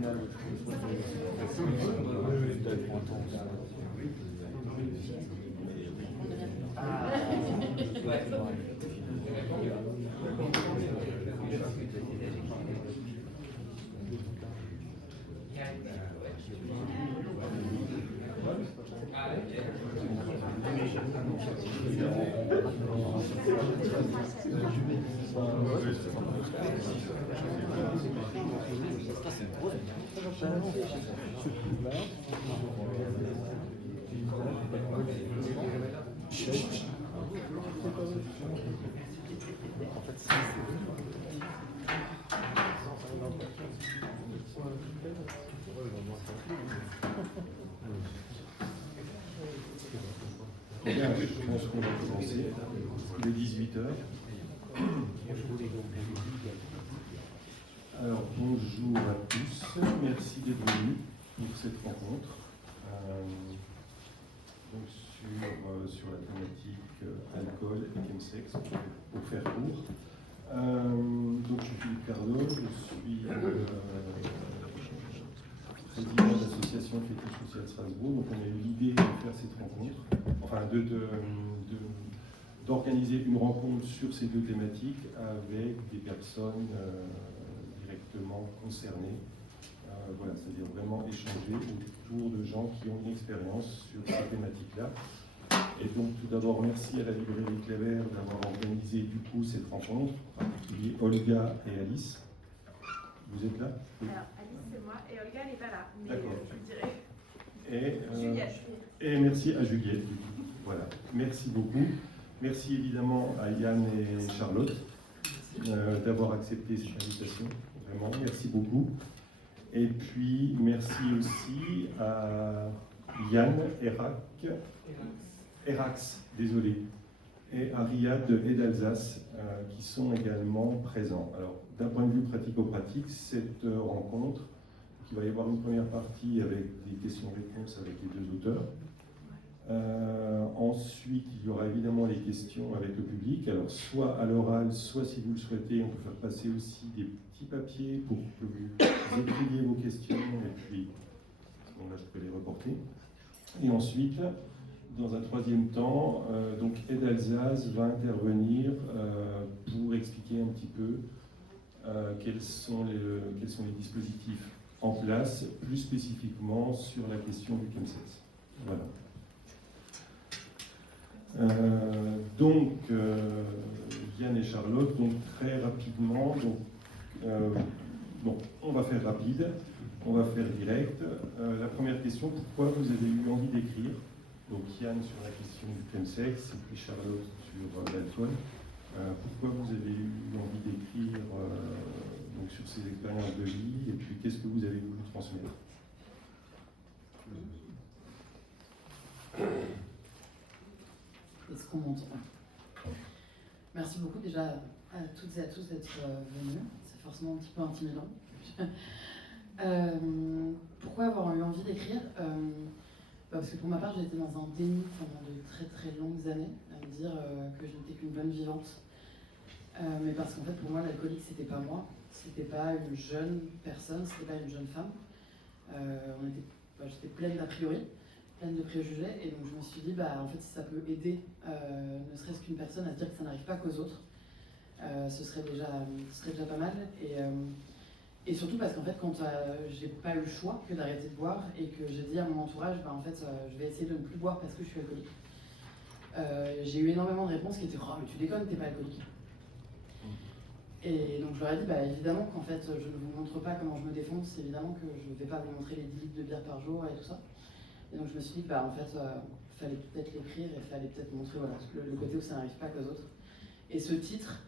Bien, je pense qu'on va commencer. Il est 18h. Alors, bonjour à tous. Merci d'être venus pour cette rencontre. Donc sur la thématique alcool et chemsex, pour faire court. Donc, je suis Philippe Cardot, je suis président de l'association Fétiche Social de Strasbourg. Donc, on a eu l'idée de faire cette rencontre, enfin d'organiser une rencontre sur ces deux thématiques avec des personnes directement concernées. Voilà, c'est-à-dire vraiment échanger autour de gens qui ont une expérience sur ces thématiques-là. Et donc, tout d'abord, merci à la librairie Clébert d'avoir organisé du coup cette rencontre, en particulier Olga et Alice. Vous êtes là? Oui. Alors, Alice, c'est moi, et Olga n'est pas là, mais je dirais. Juliette. Et merci à Juliette. Voilà, merci beaucoup. Merci évidemment à Yann et Charlotte d'avoir accepté cette invitation. Vraiment, merci beaucoup. Et puis, merci aussi à Yann Erax, désolé, et à Riyad et d'Alsace qui sont également présents. Alors, d'un point de vue pratico-pratique, cette rencontre, il va y avoir une première partie avec des questions-réponses avec les deux auteurs. Ensuite, il y aura évidemment les questions avec le public. Alors, soit à l'oral, soit si vous le souhaitez, on peut faire passer aussi des petits papiers pour que vous écriviez vos questions et puis, là, je peux les reporter. Et ensuite, dans un troisième temps, donc Ed Alsace va intervenir pour expliquer un petit peu quels sont les dispositifs en place, plus spécifiquement sur la question du chemsex. Voilà. Donc, Yann et Charlotte, donc très rapidement, on va faire rapide, on va faire direct. La première question, pourquoi vous avez eu envie d'écrire? Donc Yann sur la question du chemsex, et puis Charlotte sur l'alcool. Pourquoi vous avez eu envie d'écrire donc sur ces expériences de vie, et puis qu'est-ce que vous avez voulu transmettre? Est-ce qu'on monte? Merci beaucoup déjà à toutes et à tous d'être venus. C'est forcément un petit peu intimidant. Pourquoi avoir eu envie d'écrire? Parce que pour ma part, j'ai été dans un déni pendant de très très longues années, à me dire que je n'étais qu'une bonne vivante. Mais parce qu'en fait, pour moi, l'alcoolique, c'était pas moi. C'était pas une jeune personne, c'était pas une jeune femme. J'étais pleine d'a priori, pleine de préjugés, et donc je me suis dit, en fait, si ça peut aider, ne serait-ce qu'une personne à se dire que ça n'arrive pas qu'aux autres, ce serait déjà pas mal. Et surtout parce qu'en fait, quand j'ai pas eu le choix que d'arrêter de boire, et que j'ai dit à mon entourage, en fait, je vais essayer de ne plus boire parce que je suis alcoolique. J'ai eu énormément de réponses qui étaient, oh, mais tu déconnes, t'es pas alcoolique. Et donc je leur ai dit, évidemment qu'en fait, je ne vous montre pas comment je me défonce, évidemment que je ne vais pas vous montrer les 10 litres de bière par jour et tout ça. Et donc je me suis dit, en fait, fallait peut-être l'écrire et fallait peut-être montrer le côté où ça n'arrive pas qu'aux autres. Et ce titre,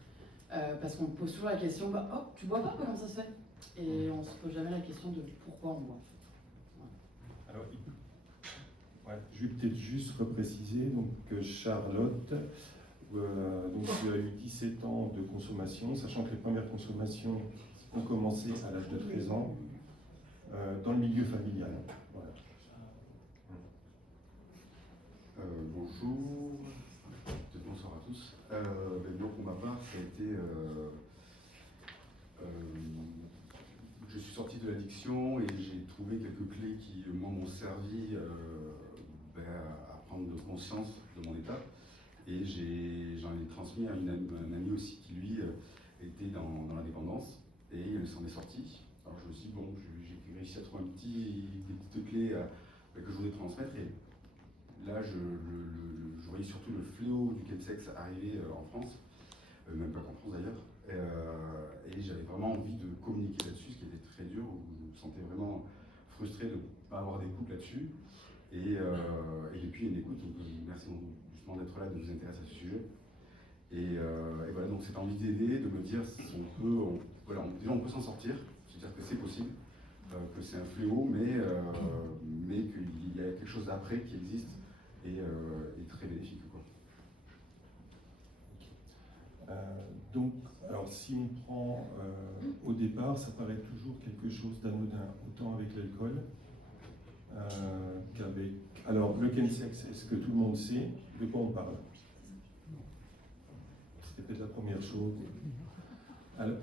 parce qu'on me pose toujours la question, oh, tu bois pas, comment ça se fait? Et on se pose jamais la question de pourquoi on boit. Ouais. Alors, je vais peut-être juste repréciser, donc Charlotte, donc tu as eu 17 ans de consommation, sachant que les premières consommations ont commencé à l'âge de 13 ans, dans le milieu familial. Voilà. Bonjour, bonsoir à tous. Donc pour ma part, ça a été... je suis sorti de de l'addiction et j'ai trouvé quelques clés qui, moi, m'ont servi à prendre conscience de mon état. Et j'en ai transmis à un ami aussi qui, lui, était dans la dépendance et il s'en est sorti. Alors je me suis dit, bon, j'ai réussi à trouver des petites clés que je voulais transmettre. Et là, je voyais surtout le fléau du chemsex arriver en France, même pas qu'en France d'ailleurs. Et j'avais vraiment envie de communiquer là-dessus, ce qui était très dur, où je me sentais vraiment frustré de ne pas avoir d'écoute là-dessus. Et depuis, une écoute, donc merci justement d'être là, de vous intéresser à ce sujet. Et voilà, donc cette envie d'aider, de me dire si on peut, déjà on peut s'en sortir, c'est-à-dire que c'est possible, que c'est un fléau, mais qu'il y a quelque chose d'après qui existe et très bénéfique, quoi. Donc, alors si on prend au départ, ça paraît toujours quelque chose d'anodin, autant avec l'alcool qu'avec... Alors, le chemsex, est-ce que tout le monde sait de quoi on parle? C'était peut-être la première chose. Alors,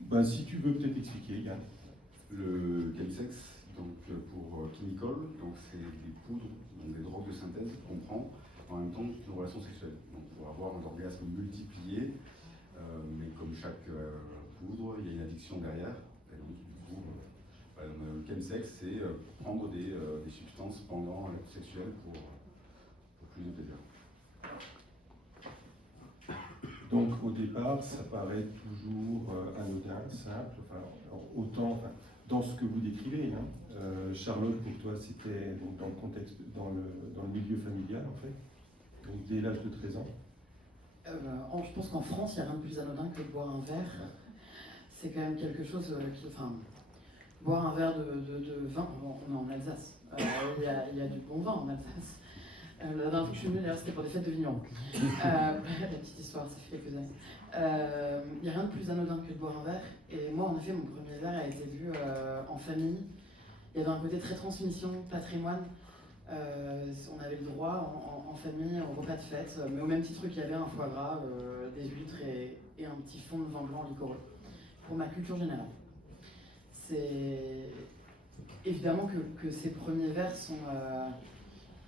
ben, si tu veux peut-être expliquer, Yann. Le chemsex, donc pour chemical, donc c'est des poudres, donc des drogues de synthèse qu'on prend en même temps qu'une relation sexuelle. Donc pour avoir un orgasme multiplié, mais comme chaque poudre, il y a une addiction derrière. Et donc du coup, le chemsex, c'est prendre des substances pendant l'acte sexuel pour plus de plaisir. Donc au départ, ça paraît toujours anodin, simple, autant dans ce que vous décrivez. Charlotte, pour toi, c'était dans le contexte, dans le milieu familial en fait, donc dès l'âge de 13 ans. Je pense qu'en France, il n'y a rien de plus anodin que de boire un verre. C'est quand même quelque chose boire un verre de vin, on est en Alsace. Il y a du bon vin en Alsace. La dernière fois que je suis venue, d'ailleurs, c'était pour des fêtes de vignerons. La petite histoire, ça fait quelques années. Il n'y a rien de plus anodin que de boire un verre. Et moi, en effet, mon premier verre a été vu en famille. Il y avait un côté très transmission, patrimoine. On avait le droit en famille, au repas de fête, mais au même titre qu'il y avait un foie gras, des huîtres et un petit fond de vin blanc liquoreux. Pour ma culture générale. C'est évidemment que ces premiers verres sont...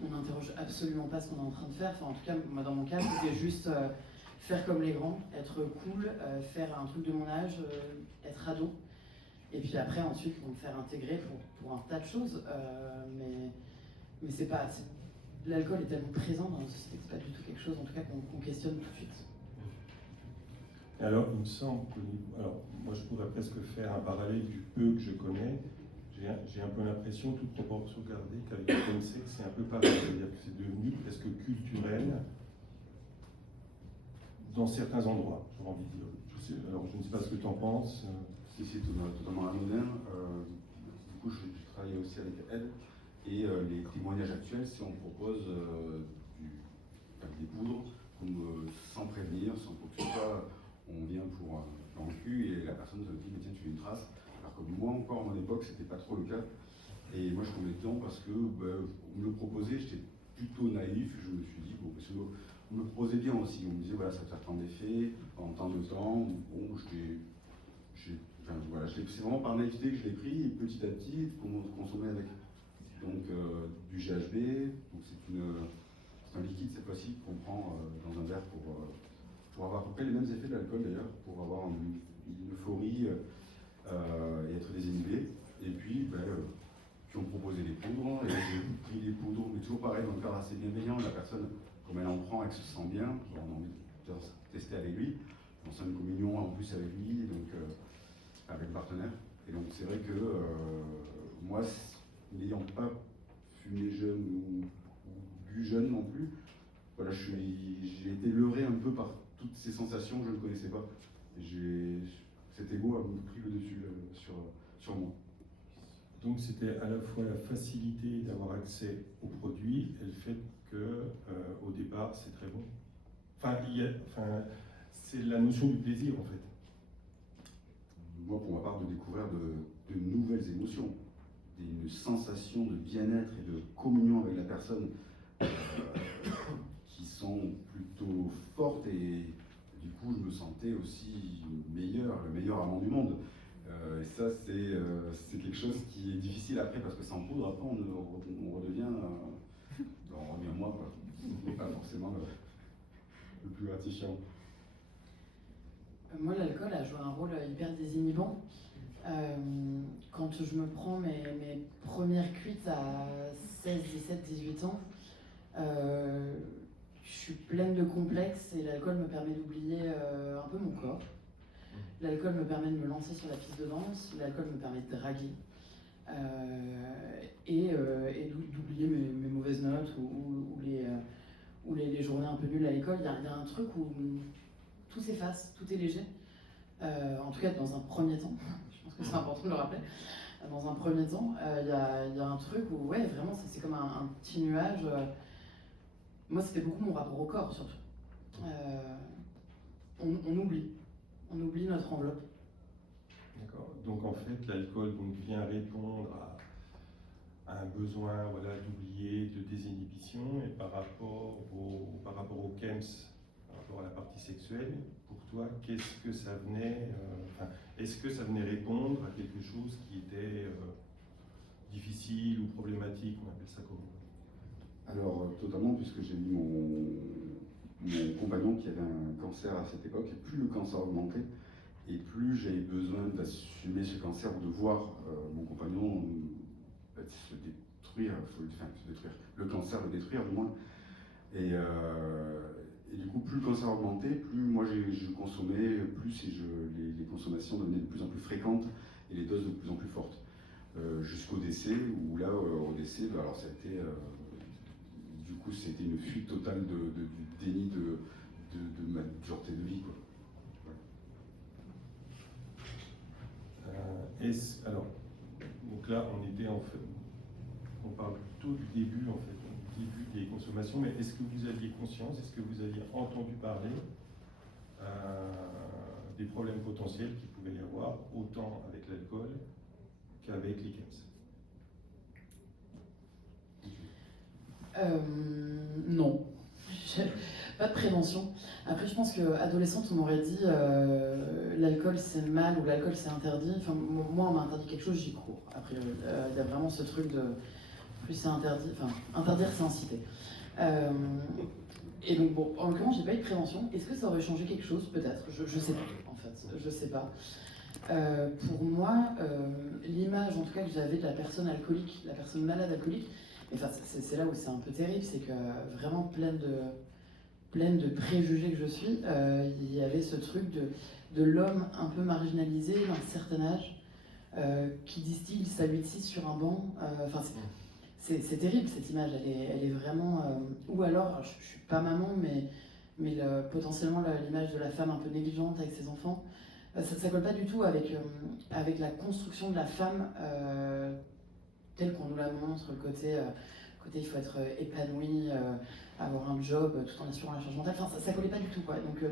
on n'interroge absolument pas ce qu'on est en train de faire. Enfin, en tout cas, moi, dans mon cas, c'était juste faire comme les grands, être cool, faire un truc de mon âge, être ado. Et puis après, ensuite, me faire intégrer pour un tas de choses. Mais c'est pas... L'alcool est tellement présent dans la société que c'est pas du tout quelque chose, en tout cas, qu'on questionne tout de suite. Alors, il me semble que... Alors, moi, je pourrais presque faire un parallèle du peu que je connais. J'ai un peu l'impression, toute proportion gardée, qu'avec le chemsex, c'est un peu pareil. C'est-à-dire que c'est devenu presque culturel dans certains endroits, j'aurais envie de dire. Alors, je ne sais pas ce que tu en penses. Si, c'est totalement anodin. Du coup, je travaillais aussi avec Ed. Et les témoignages actuels, c'est on propose des poudres sans prévenir, sans quoi que ce soit. On vient pour dans le cul et la personne se dit mais tiens, tu fais une trace. Alors que moi encore à mon époque c'était pas trop le cas. Et moi je tombais dedans parce que on me le proposait, j'étais plutôt naïf, je me suis dit bon, parce que on me le proposait bien aussi, on me disait voilà ça te fait tant d'effets, en tant de temps, bon voilà, c'est vraiment par naïveté que je l'ai pris et petit à petit consommé avec. Donc du GHB, donc c'est un liquide cette fois-ci qu'on prend dans un verre pour avoir à peu près les mêmes effets de l'alcool d'ailleurs, pour avoir une euphorie et être désinhibé. Et puis on me proposait des poudres, et j'ai pris des poudres, mais toujours pareil, dans le cadre assez bienveillant, la personne, comme elle en prend, elle se sent bien, on a envie de tester avec lui, on sent une communion en plus avec lui, donc avec le partenaire. Et donc c'est vrai que moi, n'ayant pas fumé jeune ou bu jeune non plus, voilà, j'ai été leurré un peu par toutes ces sensations que je ne connaissais pas. Cet ego a pris le dessus sur moi. Donc c'était à la fois la facilité d'avoir accès aux produits et le fait qu'au départ c'est très bon. C'est la notion du plaisir en fait. Moi, pour ma part, de découvrir de nouvelles émotions, une sensation de bien-être et de communion avec la personne qui sont plutôt fortes et du coup je me sentais aussi meilleur, le meilleur amant du monde. Et ça, c'est quelque chose qui est difficile après, parce que sans poudre, après, on redevient, on revient moi, quoi. C'est pas forcément le plus gratifiant. Moi, l'alcool a joué un rôle hyper désinhibant. Quand je me prends mes premières cuites à 16, 17, 18 ans, je suis pleine de complexes et l'alcool me permet d'oublier un peu mon corps. L'alcool me permet de me lancer sur la piste de danse, l'alcool me permet de draguer et d'oublier mes mauvaises notes ou les journées un peu nulles à l'école. Il y a un truc où tout s'efface, tout est léger. En tout cas, dans un premier temps, je pense que c'est important de le rappeler. Dans un premier temps, il y a un truc où, ouais, vraiment, c'est comme un petit nuage. Moi, c'était beaucoup mon rapport au corps, surtout. On oublie notre enveloppe. D'accord. Donc en fait, l'alcool vient répondre à un besoin, voilà, d'oublier, de désinhibition, et par rapport au KEMS, par rapport à la partie sexuelle, pour toi, qu'est-ce que ça venait, est-ce que ça venait répondre à quelque chose qui était difficile ou problématique, on appelle ça comment? Alors, totalement, puisque j'ai eu mon compagnon qui avait un cancer à cette époque, et plus le cancer augmentait, et plus j'avais besoin d'assumer ce cancer ou de voir mon compagnon se détruire, le cancer le détruire du moins. Et du coup, plus le cancer augmentait, plus moi je consommais plus et les consommations devenaient de plus en plus fréquentes et les doses de plus en plus fortes. Jusqu'au décès, où là, au décès, alors ça a été, du coup, c'était une fuite totale du déni de ma dureté de vie, quoi. Alors, donc là, on parle plutôt du début, en fait, du début des consommations, mais est-ce que vous aviez conscience, est-ce que vous aviez entendu parler des problèmes potentiels qu'il pouvait y avoir, autant avec l'alcool qu'avec les KEMS? Non. Pas de prévention. Après, je pense qu'adolescente, on m'aurait dit l'alcool c'est mal ou l'alcool c'est interdit. Enfin, moi, on m'a interdit quelque chose, j'y cours. Après, il y a vraiment ce truc de plus c'est interdit, enfin, interdire c'est inciter. Et donc, bon, en l'occurrence, j'ai pas eu de prévention. Est-ce que ça aurait changé quelque chose? Peut-être. Je sais pas, en fait. Je sais pas. Pour moi, l'image, en tout cas, que j'avais de la personne alcoolique, la personne malade alcoolique, enfin, c'est là où c'est un peu terrible, c'est que vraiment pleine de préjugés que je suis, il y avait ce truc de l'homme un peu marginalisé d'un certain âge qui distille sa 8-6 sur un banc. Enfin, c'est terrible cette image, elle est vraiment. Ou alors, je suis pas maman, mais potentiellement l'image de la femme un peu négligente avec ses enfants. Ça colle pas du tout avec la construction de la femme telle qu'on nous la montre, le côté il faut être épanoui, avoir un job tout en assurant la charge mentale. Enfin, ça collait pas du tout, quoi. Donc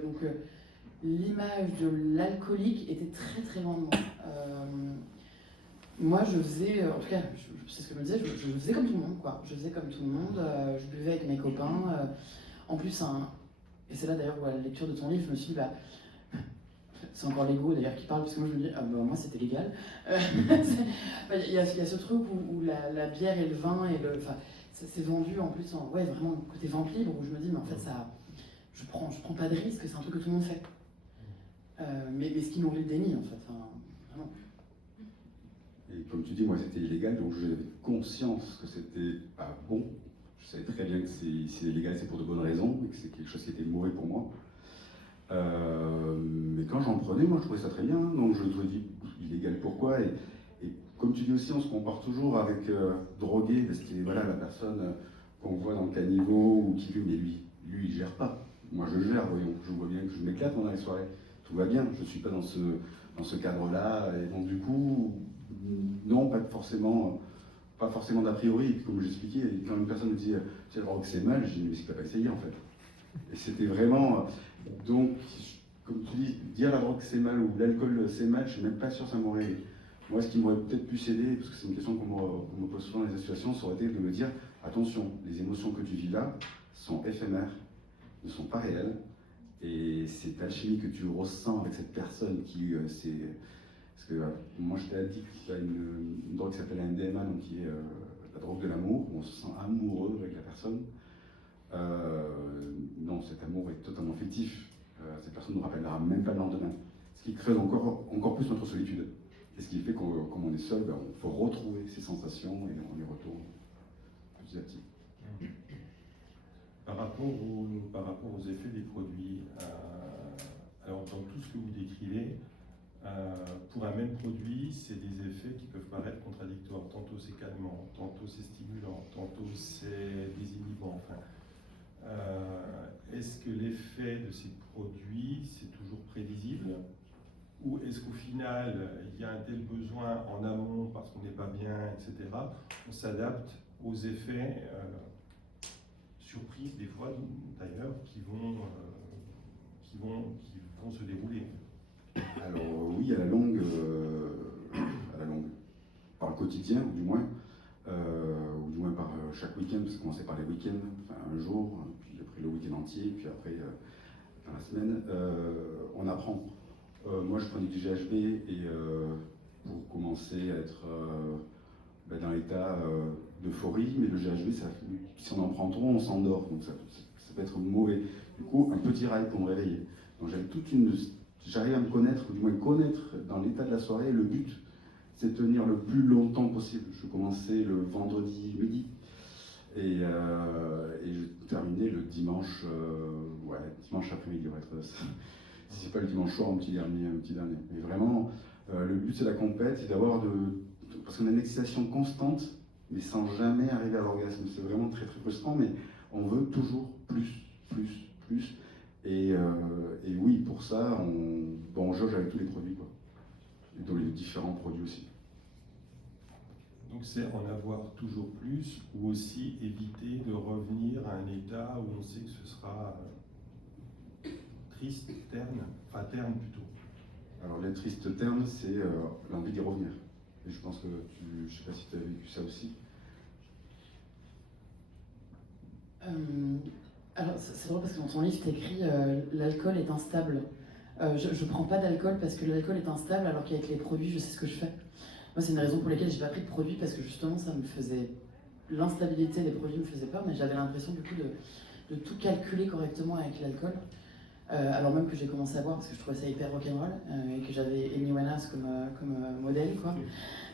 l'image de l'alcoolique était très très loin de moi. Moi, je faisais, en tout cas, c'est ce que je me disais, je faisais comme tout le monde, quoi. Je faisais comme tout le monde, je buvais avec mes copains. En plus, et c'est là d'ailleurs où à la lecture de ton livre, je me suis dit, bah, c'est encore l'ego d'ailleurs qui parle, parce que moi je me dis, ah bah moi c'était légal. Il y a ce truc où la bière et le vin, enfin, c'est vendu en plus, ouais, vraiment le côté vente libre, où je me dis, mais en fait, je prends pas de risque, c'est un truc que tout le monde fait. Mais ce qui nourrit le déni, en fait, enfin, vraiment. Et comme tu dis, moi c'était illégal, donc j'avais conscience que c'était pas bon. Je savais très bien que si c'est illégal, c'est pour de bonnes raisons, et que c'est quelque chose qui était mauvais pour moi. Mais quand j'en prenais, moi je trouvais ça très bien, donc je me dis illégal pourquoi, et comme tu dis aussi, on se compare toujours avec drogué, parce que voilà, la personne qu'on voit dans le caniveau ou qui fume, mais lui il gère pas. Moi je gère, voyons, je vois bien que je m'éclate pendant les soirées, tout va bien, je suis pas dans ce cadre-là, et donc du coup, non, pas forcément d'a priori, comme j'expliquais, quand une personne me dit la drogue c'est mal, je dis mais c'est que t'as pas essayé en fait. Et c'était vraiment. Donc, comme tu dis, dire la drogue c'est mal ou l'alcool c'est mal, je suis même pas sûr que ça m'aurait. Moi, ce qui m'aurait peut-être pu s'aider, parce que c'est une question qu'on me pose souvent dans les associations, ça aurait été de me dire attention, les émotions que tu vis là sont éphémères, ne sont pas réelles, et cette alchimie que tu ressens avec cette personne qui Parce que moi j'étais addict à une drogue qui s'appelle la MDMA, donc qui est la drogue de l'amour, où on se sent amoureux avec la personne. Non, cet amour est totalement fictif. Cette personne ne nous rappellera même pas le lendemain. Ce qui creuse encore plus notre solitude. Et ce qui fait que, comme on est seul, il faut retrouver ces sensations et on y retourne petit à petit. Par rapport aux effets des produits, alors dans tout ce que vous décrivez, pour un même produit, c'est des effets qui peuvent paraître contradictoires. Tantôt c'est calmant, tantôt c'est stimulant, tantôt c'est désinhibant. Enfin, est-ce que l'effet de ces produits, c'est toujours prévisible? Ou est-ce qu'au final, il y a un tel besoin en amont parce qu'on n'est pas bien, etc. On s'adapte aux effets surprises, des fois d'ailleurs, qui vont se dérouler. Alors oui, à la longue, par le quotidien, ou du moins par chaque week-end, parce que commencer par les week-ends, enfin un jour, puis après le week-end entier, puis après dans la semaine, on apprend. Moi je prenais du GHB et pour commencer à être dans l'état d'euphorie, mais le GHB, si on en prend trop, on s'endort, donc ça peut être mauvais. Du coup, un petit rail pour me réveiller. Donc j'arrive à me connaître, ou du moins connaître dans l'état de la soirée. Le but, c'est de tenir le plus longtemps possible. Je commençais le vendredi midi et je terminais le dimanche, dimanche après-midi. Si c'est pas le dimanche soir, un petit dernier. Mais vraiment, le but c'est la compète, c'est d'avoir parce qu'on a une excitation constante, mais sans jamais arriver à l'orgasme. C'est vraiment très très frustrant, mais on veut toujours plus. Et oui, pour ça, on jauge avec tous les produits, quoi. Et dans les différents produits aussi. Donc c'est en avoir toujours plus, ou aussi éviter de revenir à un état où on sait que ce sera triste, terne plutôt. Alors les tristes ternes, c'est l'envie d'y revenir. Et je pense que je ne sais pas si tu as vécu ça aussi. Alors c'est drôle parce que dans ton livre, tu écris l'alcool est instable. Je prends pas d'alcool parce que l'alcool est instable, alors qu'avec les produits, je sais ce que je fais. Moi, c'est une raison pour laquelle j'ai pas pris de produits, parce que justement, l'instabilité des produits me faisait peur, mais j'avais l'impression du coup de tout calculer correctement avec l'alcool. Alors même que j'ai commencé à boire parce que je trouvais ça hyper rock'n'roll et que j'avais Amy Winehouse comme modèle, quoi.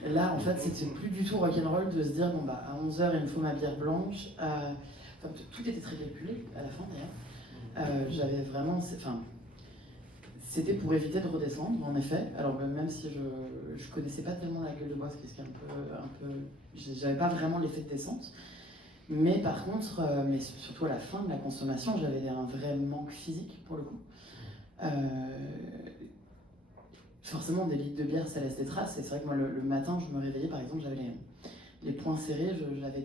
Là, en fait, c'était plus du tout rock'n'roll de se dire bon bah à 11h il me faut ma bière blanche. Enfin, tout était très calculé à la fin d'ailleurs. J'avais vraiment, c'était pour éviter de redescendre, en effet. Alors même si je connaissais pas tellement la gueule de bois, ce qui est un peu, j'avais pas vraiment l'effet de descente. Mais par contre, mais surtout à la fin de la consommation, j'avais un vrai manque physique pour le coup. Forcément, des litres de bière, ça laisse des traces. Et c'est vrai que moi, le matin, je me réveillais, par exemple, j'avais les poings serrés, j'avais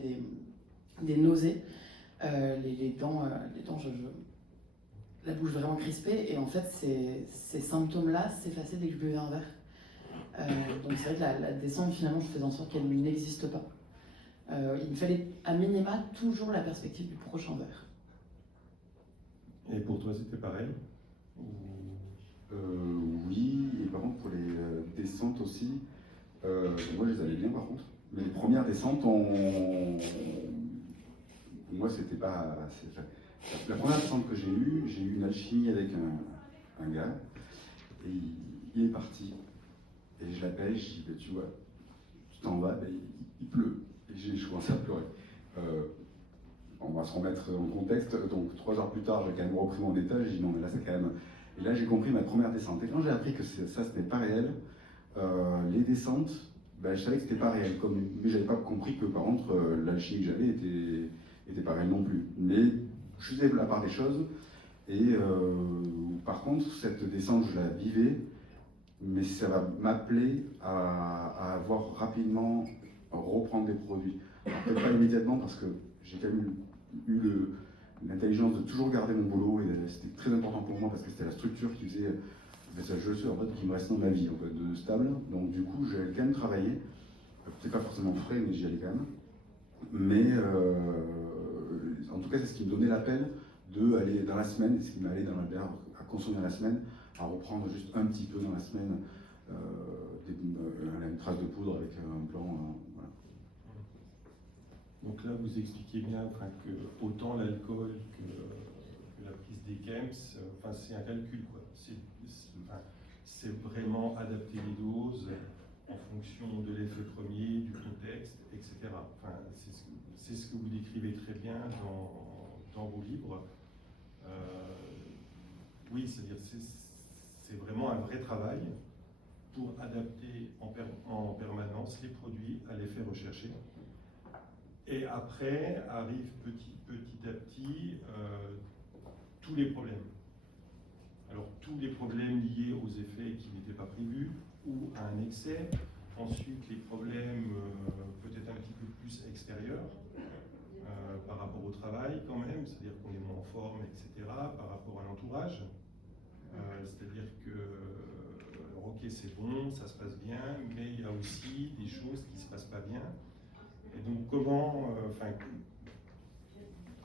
des nausées, les dents, la bouche vraiment crispée. Et en fait, ces symptômes-là s'effaçaient dès que je buvais un verre. Donc c'est vrai que la descente, finalement, je faisais en sorte qu'elle n'existe pas. Il me fallait à minima toujours la perspective du prochain verre. Et pour toi, c'était pareil? Oui, et par contre pour les descentes aussi, moi je les avais bien par contre. Mais les premières descentes, moi c'était pas... La première descente que j'ai eu une alchimie avec un gars, et il est parti. Et je l'appelle, je dis, tu vois, tu t'en vas, il pleut. Et je commençais à pleurer. On va se remettre en contexte. Donc 3 heures plus tard, j'ai quand même repris mon état. J'ai dit non, mais là c'est quand même. Et là j'ai compris ma première descente. Et quand j'ai appris que ça c'était pas réel, les descentes, je savais que c'était pas réel. Mais j'avais pas compris que par contre l'alchimie que j'avais était pas réelle non plus. Mais je faisais la part des choses. Et par contre, cette descente, je la vivais. Mais ça va m'appeler à avoir rapidement reprendre des produits. Peut-être pas immédiatement parce que j'ai quand même eu l'intelligence de toujours garder mon boulot et c'était très important pour moi parce que c'était la structure qui faisait qui me restait dans ma vie en fait, de stable. Donc du coup, j'ai quand même travaillé, peut-être pas forcément frais, mais j'y allais quand même. Mais en tout cas, c'est ce qui me donnait l'appel d'aller dans la semaine, et ce qui m'allait à consommer dans la semaine, à reprendre juste un petit peu dans la semaine elle a une trace de poudre avec un blanc. Voilà. Donc là, vous expliquez bien que autant l'alcool que la prise des chems, c'est un calcul, quoi. C'est vraiment adapter les doses en fonction de l'effet premier, du contexte, etc. C'est ce que vous décrivez très bien dans vos livres. Oui, c'est-à-dire c'est vraiment un vrai travail pour adapter en permanence les produits à l'effet recherché. Et après arrivent petit à petit tous les problèmes. Alors tous les problèmes liés aux effets qui n'étaient pas prévus ou à un excès. Ensuite les problèmes peut-être un petit peu plus extérieurs par rapport au travail quand même, c'est-à-dire qu'on est moins en forme, etc. Par rapport à l'entourage. C'est-à-dire que alors, ok, c'est bon, ça se passe bien, mais il y a aussi des choses qui ne se passent pas bien. Et donc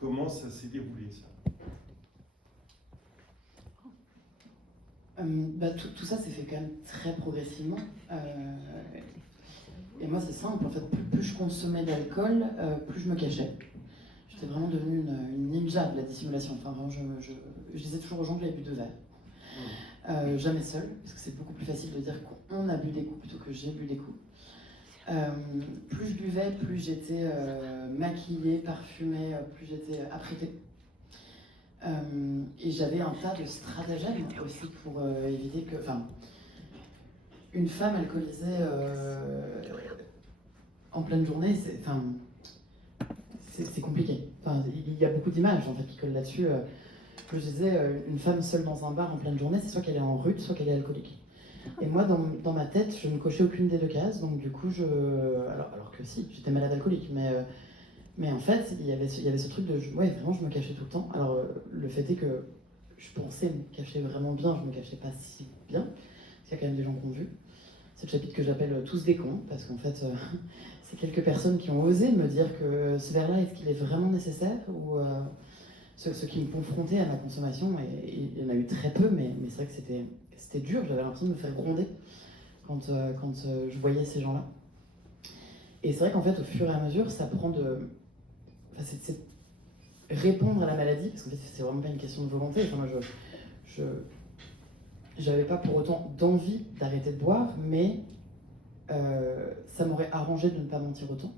comment ça s'est déroulé, ça? Tout ça s'est fait quand même très progressivement. Et moi, c'est simple, en fait, plus je consommais d'alcool, plus je me cachais. J'étais vraiment devenue une ninja de la dissimulation. Enfin, vraiment, je disais toujours aux gens que j'avais bu 2 verres. Jamais seule, parce que c'est beaucoup plus facile de dire qu'on a bu des coups plutôt que j'ai bu des coups. Plus je buvais, plus j'étais maquillée, parfumée, plus j'étais apprêtée. Et j'avais un tas de stratagèmes aussi pour éviter que... Enfin, une femme alcoolisée en pleine journée, c'est compliqué. Enfin, il y a beaucoup d'images en fait, qui collent là-dessus. Je disais, une femme seule dans un bar en pleine journée, c'est soit qu'elle est en rut, soit qu'elle est alcoolique. Et moi, dans ma tête, je ne cochais aucune des 2 cases, donc du coup, alors que si, j'étais malade alcoolique, mais en fait, il y avait ce truc de, ouais, vraiment, je me cachais tout le temps. Alors, le fait est que je pensais me cacher vraiment bien, je me cachais pas si bien, parce qu'il y a quand même des gens qui ont vu. C'est le chapitre que j'appelle tous des cons, parce qu'en fait, c'est quelques personnes qui ont osé me dire que ce verre-là, est-ce qu'il est vraiment nécessaire, ou ceux qui me confrontaient à ma consommation, et il y en a eu très peu, mais c'est vrai que c'était dur, j'avais l'impression de me faire gronder quand je voyais ces gens-là. Et c'est vrai qu'en fait, au fur et à mesure, ça prend c'est répondre à la maladie, parce qu'en fait, c'est vraiment pas une question de volonté. Enfin, moi, j'avais pas pour autant d'envie d'arrêter de boire, mais ça m'aurait arrangé de ne pas mentir autant.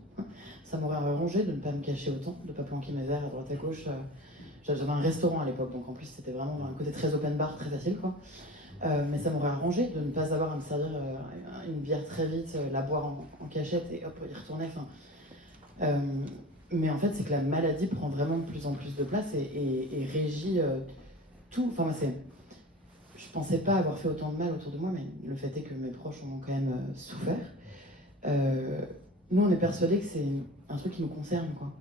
Ça m'aurait arrangé de ne pas me cacher autant, de ne pas planquer mes verres à droite à gauche. J'avais un restaurant à l'époque, donc en plus c'était vraiment un côté très open bar, très facile, quoi. Mais ça m'aurait arrangé de ne pas avoir à me servir une bière très vite, la boire en cachette et hop, y retourner. Mais en fait, c'est que la maladie prend vraiment de plus en plus de place et régit tout. Enfin, je pensais pas avoir fait autant de mal autour de moi, mais le fait est que mes proches en ont quand même souffert. Nous, on est persuadés que c'est un truc qui nous concerne, quoi.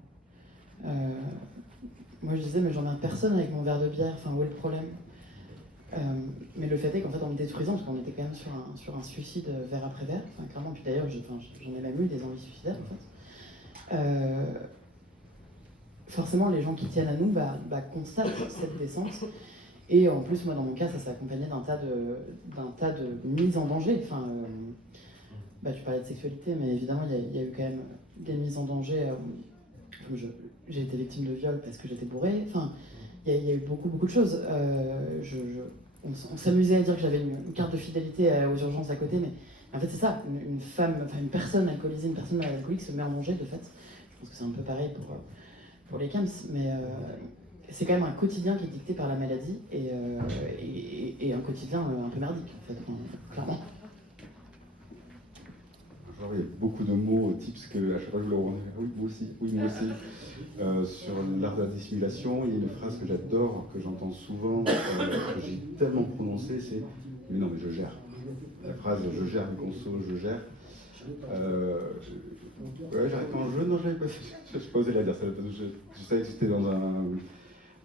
Moi, je disais, mais j'emmerde personne avec mon verre de bière, enfin, où est le problème? Mais le fait est qu'en fait, en me détruisant, parce qu'on était quand même sur un suicide verre après verre, enfin, clairement, puis d'ailleurs, j'en ai même eu des envies suicidaires, en fait. Forcément, les gens qui tiennent à nous constatent cette descente. Et en plus, moi, dans mon cas, ça s'est accompagné d'un tas de mises en danger. Enfin, tu parlais de sexualité, mais évidemment, il y a eu quand même des mises en danger. J'ai été victime de viol parce que j'étais bourrée. Enfin, il y a eu beaucoup de choses. On s'amusait à dire que j'avais une carte de fidélité aux urgences à côté, mais en fait, c'est ça. Une personne alcoolisée, une personne malade alcoolique se met en danger, de fait. Je pense que c'est un peu pareil pour les CAMS, mais c'est quand même un quotidien qui est dicté par la maladie et un quotidien un peu merdique, en fait, clairement. Il y a beaucoup de mots, tips que à chaque fois je voulais rebondir. Oui, moi aussi. Sur l'art de la dissimulation, il y a une phrase que j'adore, que j'entends souvent, que j'ai tellement prononcée, c'est « mais non, mais je gère ». La phrase « je gère le conso, je gère ». J'arrête quand je... Non, je n'avais pas fait. Je n'ai pas osé la dire, je savais que c'était dans un...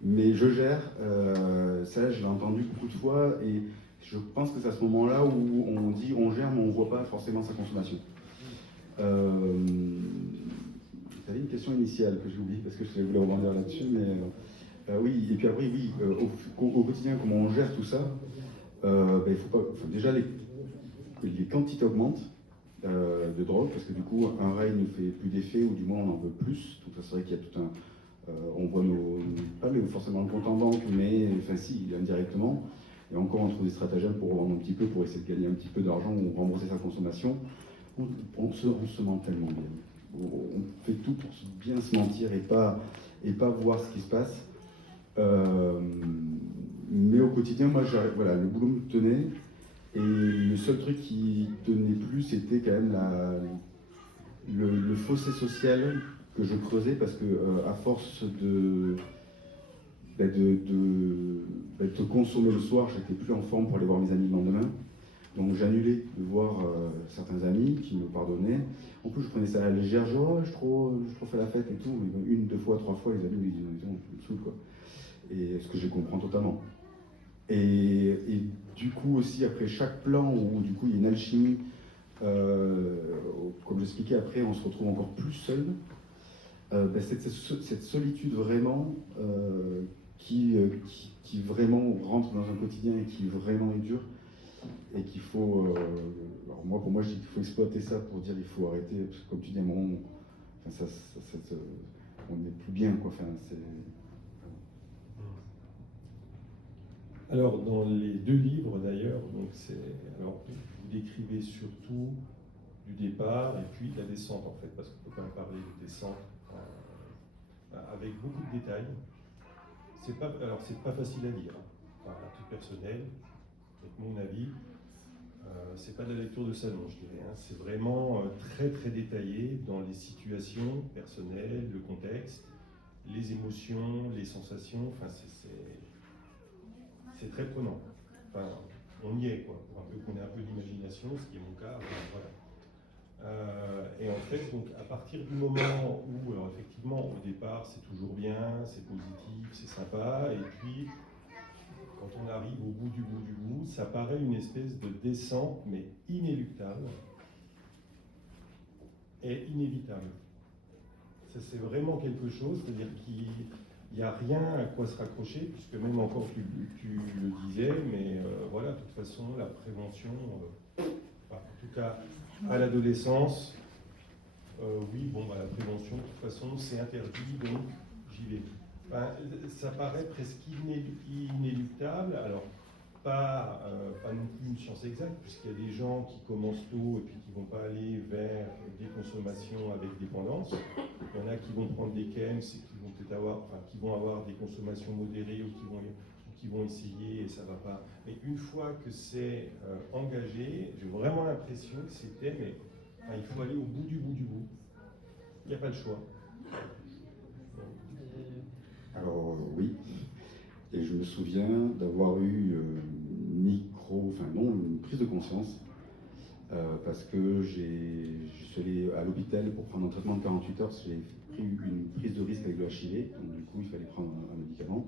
Mais je gère, ça je l'ai entendu beaucoup de fois, et je pense que c'est à ce moment-là où on dit on gère, mais on ne voit pas forcément sa consommation. Tu avais une question initiale que j'ai oubliée parce que je voulais rebondir là-dessus, mais oui, et puis après, oui, au quotidien, comment on gère tout ça, il faut pas, déjà les quantités augmentent de drogue, parce que du coup, un rail ne fait plus d'effet, ou du moins on en veut plus. Donc c'est vrai qu'il y a tout un... on voit pas forcément le compte en banque, mais enfin si, indirectement. Et encore, on trouve des stratagèmes pour revendre un petit peu, pour essayer de gagner un petit peu d'argent ou rembourser sa consommation. On se ment tellement bien. On fait tout pour bien se mentir et pas voir ce qui se passe. Mais au quotidien, moi, voilà, le boulot me tenait. Et le seul truc qui tenait plus, c'était quand même le fossé social que je creusais, parce que à force de consommer le soir, j'étais plus en forme pour aller voir mes amis le lendemain. Donc j'annulais de voir certains amis qui me pardonnaient. En plus, je prenais ça à la légère, genre, oh, je trop fait la fête et tout. Mais 1, 2 fois, 3 fois, les amis me disaient, non, tu me saoules, quoi. Et ce que je comprends totalement. Et du coup aussi, après chaque plan où du coup il y a une alchimie, comme j'expliquais, après on se retrouve encore plus seul. Cette solitude vraiment qui vraiment rentre dans un quotidien et qui vraiment est dure, et qu'il faut, alors pour moi je dis qu'il faut exploiter ça pour dire il faut arrêter, parce que comme tu dis à un moment, enfin, on n'est plus bien, quoi. Enfin, Alors, dans les 2 livres d'ailleurs, alors vous décrivez surtout du départ et puis de la descente en fait, parce qu'on peut quand même parler de descente avec beaucoup de détails. C'est pas facile à lire, hein. À tout personnel, avec mon avis, c'est pas de la lecture de salon, je dirais, hein. C'est vraiment très très détaillé dans les situations personnelles, le contexte, les émotions, les sensations. Enfin, c'est très prenant. Enfin, on y est, quoi. Pour un peu qu'on ait un peu d'imagination, ce qui est mon cas. Voilà. Et en fait, donc, à partir du moment où, alors effectivement, au départ, c'est toujours bien, c'est positif, c'est sympa, et puis, quand on arrive au bout du bout, ça paraît une espèce de descente, mais inéluctable. Et inévitable. Ça, c'est vraiment quelque chose, c'est-à-dire qu'il n'y a rien à quoi se raccrocher, puisque même encore tu le disais, mais voilà, de toute façon, la prévention, en tout cas à l'adolescence, oui, bon, la prévention, de toute façon, c'est interdit, donc j'y vais. Ça paraît presque inéluctable, alors pas non plus une science exacte, puisqu'il y a des gens qui commencent tôt et puis qui ne vont pas aller vers des consommations avec dépendance. Il y en a qui vont prendre des chems et qui vont avoir des consommations modérées ou qui vont essayer et ça ne va pas. Mais une fois que c'est engagé, j'ai vraiment l'impression que c'était, il faut aller au bout du bout. Il n'y a pas le choix. Alors oui, et je me souviens d'avoir eu une prise de conscience, parce que je suis allé à l'hôpital pour prendre un traitement de 48 heures, parce que j'ai pris une prise de risque avec le HIV, donc du coup il fallait prendre un médicament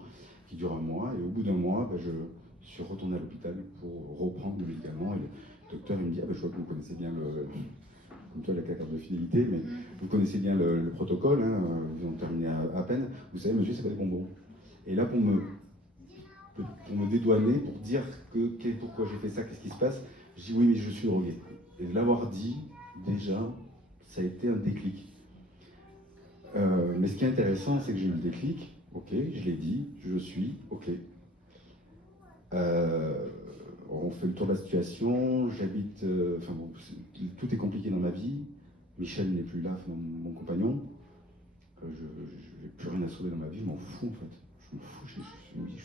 qui dure 1 mois, et au bout d'1 mois, je suis retourné à l'hôpital pour reprendre le médicament, et le docteur il me dit, je vois que vous connaissez bien comme toi la carte de fidélité, mais vous connaissez bien le protocole, hein, vous en terminez à peine, vous savez monsieur, c'est pas des bonbons. Et là pour me dédouaner, pour dire pourquoi j'ai fait ça, qu'est-ce qui se passe, je dis oui mais je suis drogué. Et de l'avoir dit, déjà, ça a été un déclic. Mais ce qui est intéressant, c'est que j'ai eu le déclic, ok, je l'ai dit, je suis, ok. On fait le tour de la situation, j'habite, tout est compliqué dans ma vie, Michel n'est plus là, mon compagnon, je n'ai plus rien à sauver dans ma vie, je m'en fous en fait, je m'en fous, je suis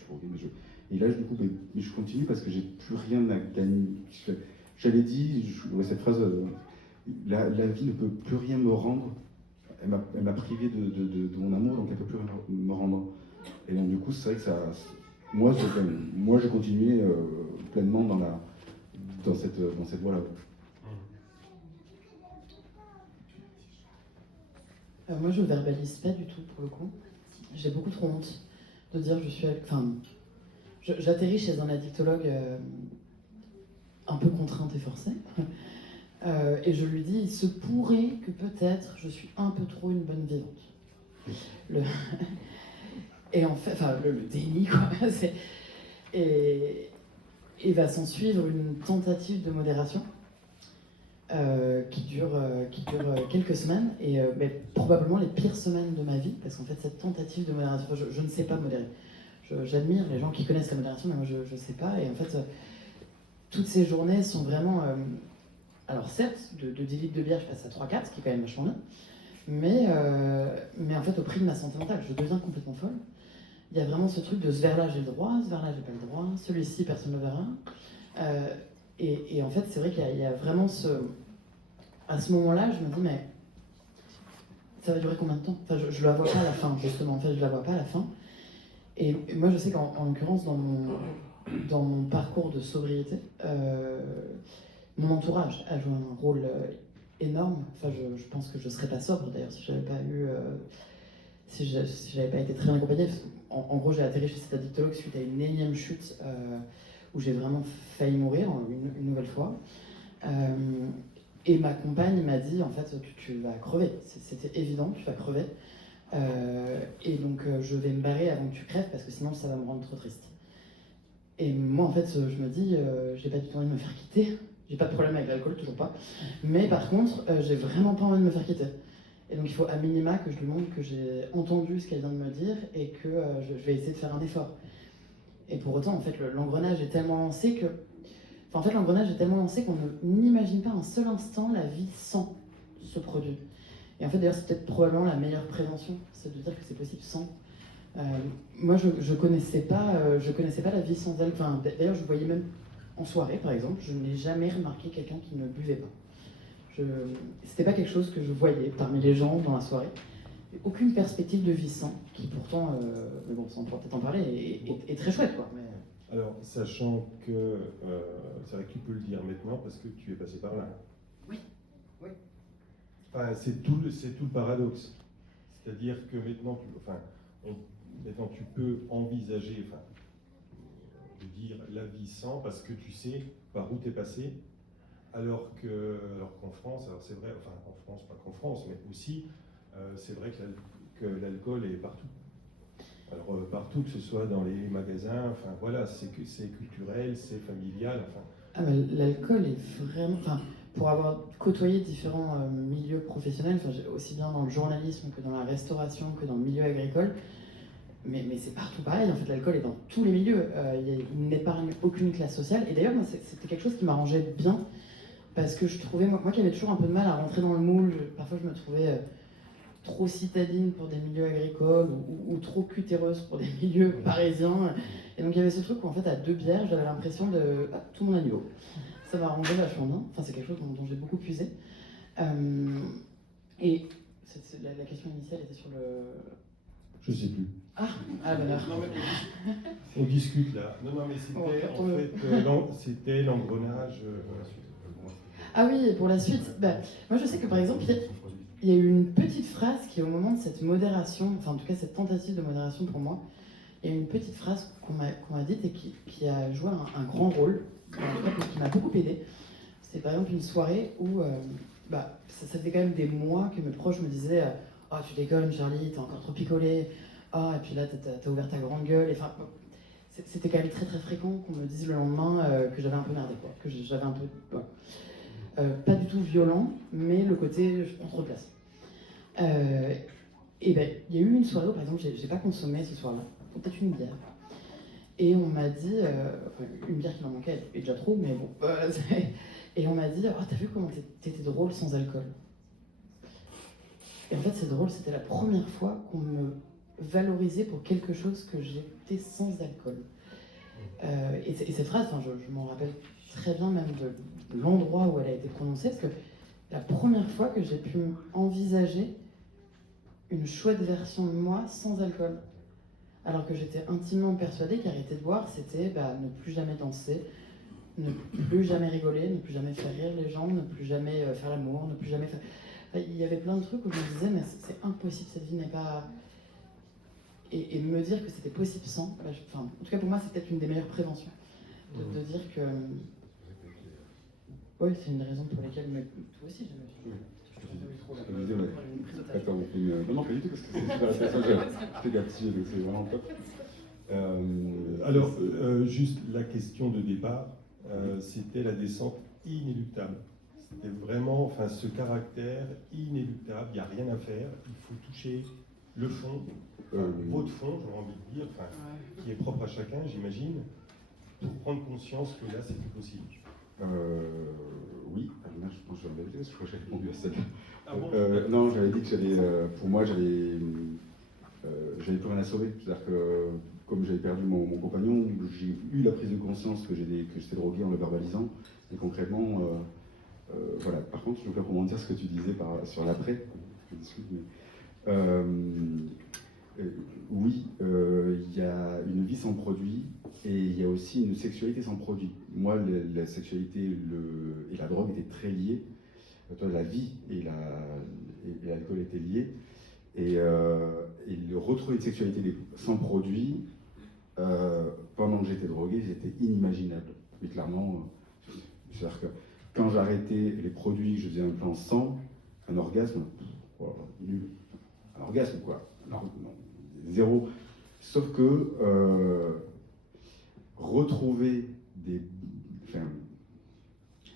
drogué, et là du coup, mais je continue parce que j'ai plus rien à gagner. J'avais dit, cette phrase, la vie ne peut plus rien me rendre, elle m'a privé de mon amour, donc elle ne peut plus rien me rendre. Et donc du coup, c'est vrai que moi j'ai continué pleinement dans cette voie-là. Moi, je verbalise pas du tout pour le coup. J'ai beaucoup trop honte de dire j'atterris chez un addictologue un peu contrainte et forcée, et je lui dis, il se pourrait que peut-être je suis un peu trop une bonne vivante. Et en fait, le déni, quoi. Et va s'en suivre une tentative de modération. qui dure quelques semaines, et mais probablement les pires semaines de ma vie, parce qu'en fait cette tentative de modération, je ne sais pas modérer. J'admire les gens qui connaissent la modération, mais moi je ne sais pas, et en fait toutes ces journées sont vraiment... alors certes, de 10 litres de bière je passe à 3-4, ce qui est quand même vachement bien, mais en fait au prix de ma santé mentale, je deviens complètement folle. Il y a vraiment ce truc de ce verre-là j'ai le droit, ce verre-là j'ai pas le droit, celui-ci personne ne le verra. Et en fait, c'est vrai qu'il y a vraiment à ce moment-là, je me dis, mais ça va durer combien de temps? Enfin, je la vois pas à la fin, justement. En fait, je la vois pas à la fin. Et moi, je sais qu'en l'occurrence, dans mon parcours de sobriété, mon entourage a joué un rôle énorme. Enfin, je pense que je serais pas sobre, d'ailleurs, si j'avais pas eu... si j'avais pas été très bien accompagnée. En gros, j'ai atterri chez cet addictologue suite à une énième chute où j'ai vraiment failli mourir une nouvelle fois. Et ma compagne m'a dit, en fait, tu vas crever. C'était évident, tu vas crever. Et donc, je vais me barrer avant que tu crèves, parce que sinon, ça va me rendre trop triste. Et moi, en fait, je me dis, j'ai pas du tout envie de me faire quitter. J'ai pas de problème avec l'alcool, toujours pas. Mais par contre, j'ai vraiment pas envie de me faire quitter. Et donc, il faut à minima que je lui montre que j'ai entendu ce qu'elle vient de me dire et que je vais essayer de faire un effort. Et pour autant, en fait, l'engrenage est tellement lancé que... Enfin, en fait, l'engrenage est tellement lancé qu'on n'imagine pas un seul instant la vie sans ce produit. Et en fait, d'ailleurs, c'est peut-être probablement la meilleure prévention, c'est de dire que c'est possible sans. Moi, je connaissais pas la vie sans elle. Enfin, d'ailleurs, je voyais même en soirée, par exemple, je n'ai jamais remarqué quelqu'un qui ne buvait pas. C'était pas quelque chose que je voyais parmi les gens dans la soirée. Aucune perspective de vie sans, qui pourtant, mais bon, ça on pourra peut-être en parler, est très chouette, quoi. Mais... Alors, sachant que, c'est vrai que tu peux le dire maintenant parce que tu es passé par là. Oui, oui. Enfin, c'est tout le paradoxe. C'est-à-dire que maintenant, maintenant tu peux envisager, de dire la vie sans parce que tu sais par où tu es passé, alors qu'en France, alors c'est vrai, enfin en France, pas qu'en France, mais aussi, c'est vrai que l'alcool est partout. Alors partout, que ce soit dans les magasins, enfin voilà, c'est culturel, c'est familial, enfin. Ah mais l'alcool est vraiment... Enfin, pour avoir côtoyé différents milieux professionnels, enfin, aussi bien dans le journalisme que dans la restauration, que dans le milieu agricole, mais c'est partout pareil, en fait l'alcool est dans tous les milieux, il n'épargne aucune classe sociale, et d'ailleurs moi c'était quelque chose qui m'arrangeait bien, parce que je trouvais, moi qui avais toujours un peu de mal à rentrer dans le moule, parfois je me trouvais... trop citadine pour des milieux agricoles ou trop cutéreuse pour des milieux parisiens. Et donc il y avait ce truc où en fait à 2 bières, j'avais l'impression de tout mon niveau. Ça m'a arrangé vachement bien. Enfin c'est quelque chose dont j'ai beaucoup puisé. Et la question initiale était sur le... Je sais plus. Ah bonheur. Non, mais on discute là. Non mais c'était l'engrenage. Ah oui, et pour la suite, moi je sais que par exemple, il y a eu une petite phrase qui, au moment de cette modération, enfin en tout cas cette tentative de modération pour moi, il y a eu une petite phrase qu'on m'a dite et qui a joué un grand rôle, qui m'a beaucoup aidé. C'était par exemple une soirée où ça faisait quand même des mois que mes proches me disaient « Oh tu déconnes Charlie, t'es encore trop picolé, oh et puis là t'as ouvert ta grande gueule ». Enfin, c'était quand même très très fréquent qu'on me dise le lendemain que j'avais un peu merdé, quoi, que j'avais un peu... Ouais. Pas du tout violent, mais le côté je prends trop de place. Et ben, il y a eu une soirée où, par exemple, j'ai pas consommé ce soir-là, peut-être une bière. Et on m'a dit, une bière qui m'en manquait, est déjà trop, mais bon. Et on m'a dit, oh, t'as vu comment t'étais drôle sans alcool? Et en fait, c'est drôle, c'était la première fois qu'on me valorisait pour quelque chose que j'étais sans alcool. Et cette phrase, je m'en rappelle très bien même de l'endroit où elle a été prononcée, parce que la première fois que j'ai pu envisager une chouette version de moi sans alcool. Alors que j'étais intimement persuadée qu'arrêter de boire, c'était ne plus jamais danser, ne plus jamais rigoler, ne plus jamais faire rire les gens, ne plus jamais faire l'amour, ne plus jamais faire... Enfin, il y avait plein de trucs où je me disais, mais c'est impossible, cette vie n'est pas... Et me dire que c'était possible sans, en tout cas pour moi, c'est peut-être une des meilleures préventions. De dire que... Oui, c'est une raison pour laquelle... Mais toi aussi, j'aime. Attends, on fait une... Non, pas du tout, parce que c'est super intéressant. J'étais captivé, donc c'est vraiment top. Alors, juste la question de départ, c'était la descente inéluctable. C'était vraiment, enfin, ce caractère inéluctable, il n'y a rien à faire, il faut toucher le fond, votre fond, j'aurais envie de dire, enfin, qui est propre à chacun, j'imagine, pour prendre conscience que là, c'est plus possible. Oui, alors là, je pense que je vais m'arrêter parce que j'ai répondu à ça. Ah bon Non, j'avais dit que pour moi, j'avais plus rien à sauver. C'est-à-dire que, comme j'avais perdu mon compagnon, j'ai eu la prise de conscience que j'étais drogué en le verbalisant. Et concrètement, voilà. Par contre, je voulais rebondir ce que tu disais sur l'après. Oui, il y a une vie sans produit et il y a aussi une sexualité sans produit. Moi, la sexualité et la drogue étaient très liées. La vie et l'alcool étaient liés. Et le retrouver une sexualité sans produit, pendant que j'étais drogué, c'était inimaginable. Mais clairement, c'est-à-dire que quand j'arrêtais les produits, que je faisais un plan sans, un orgasme, nul. Un orgasme, quoi. Non, zéro. Sauf que retrouver des... Enfin,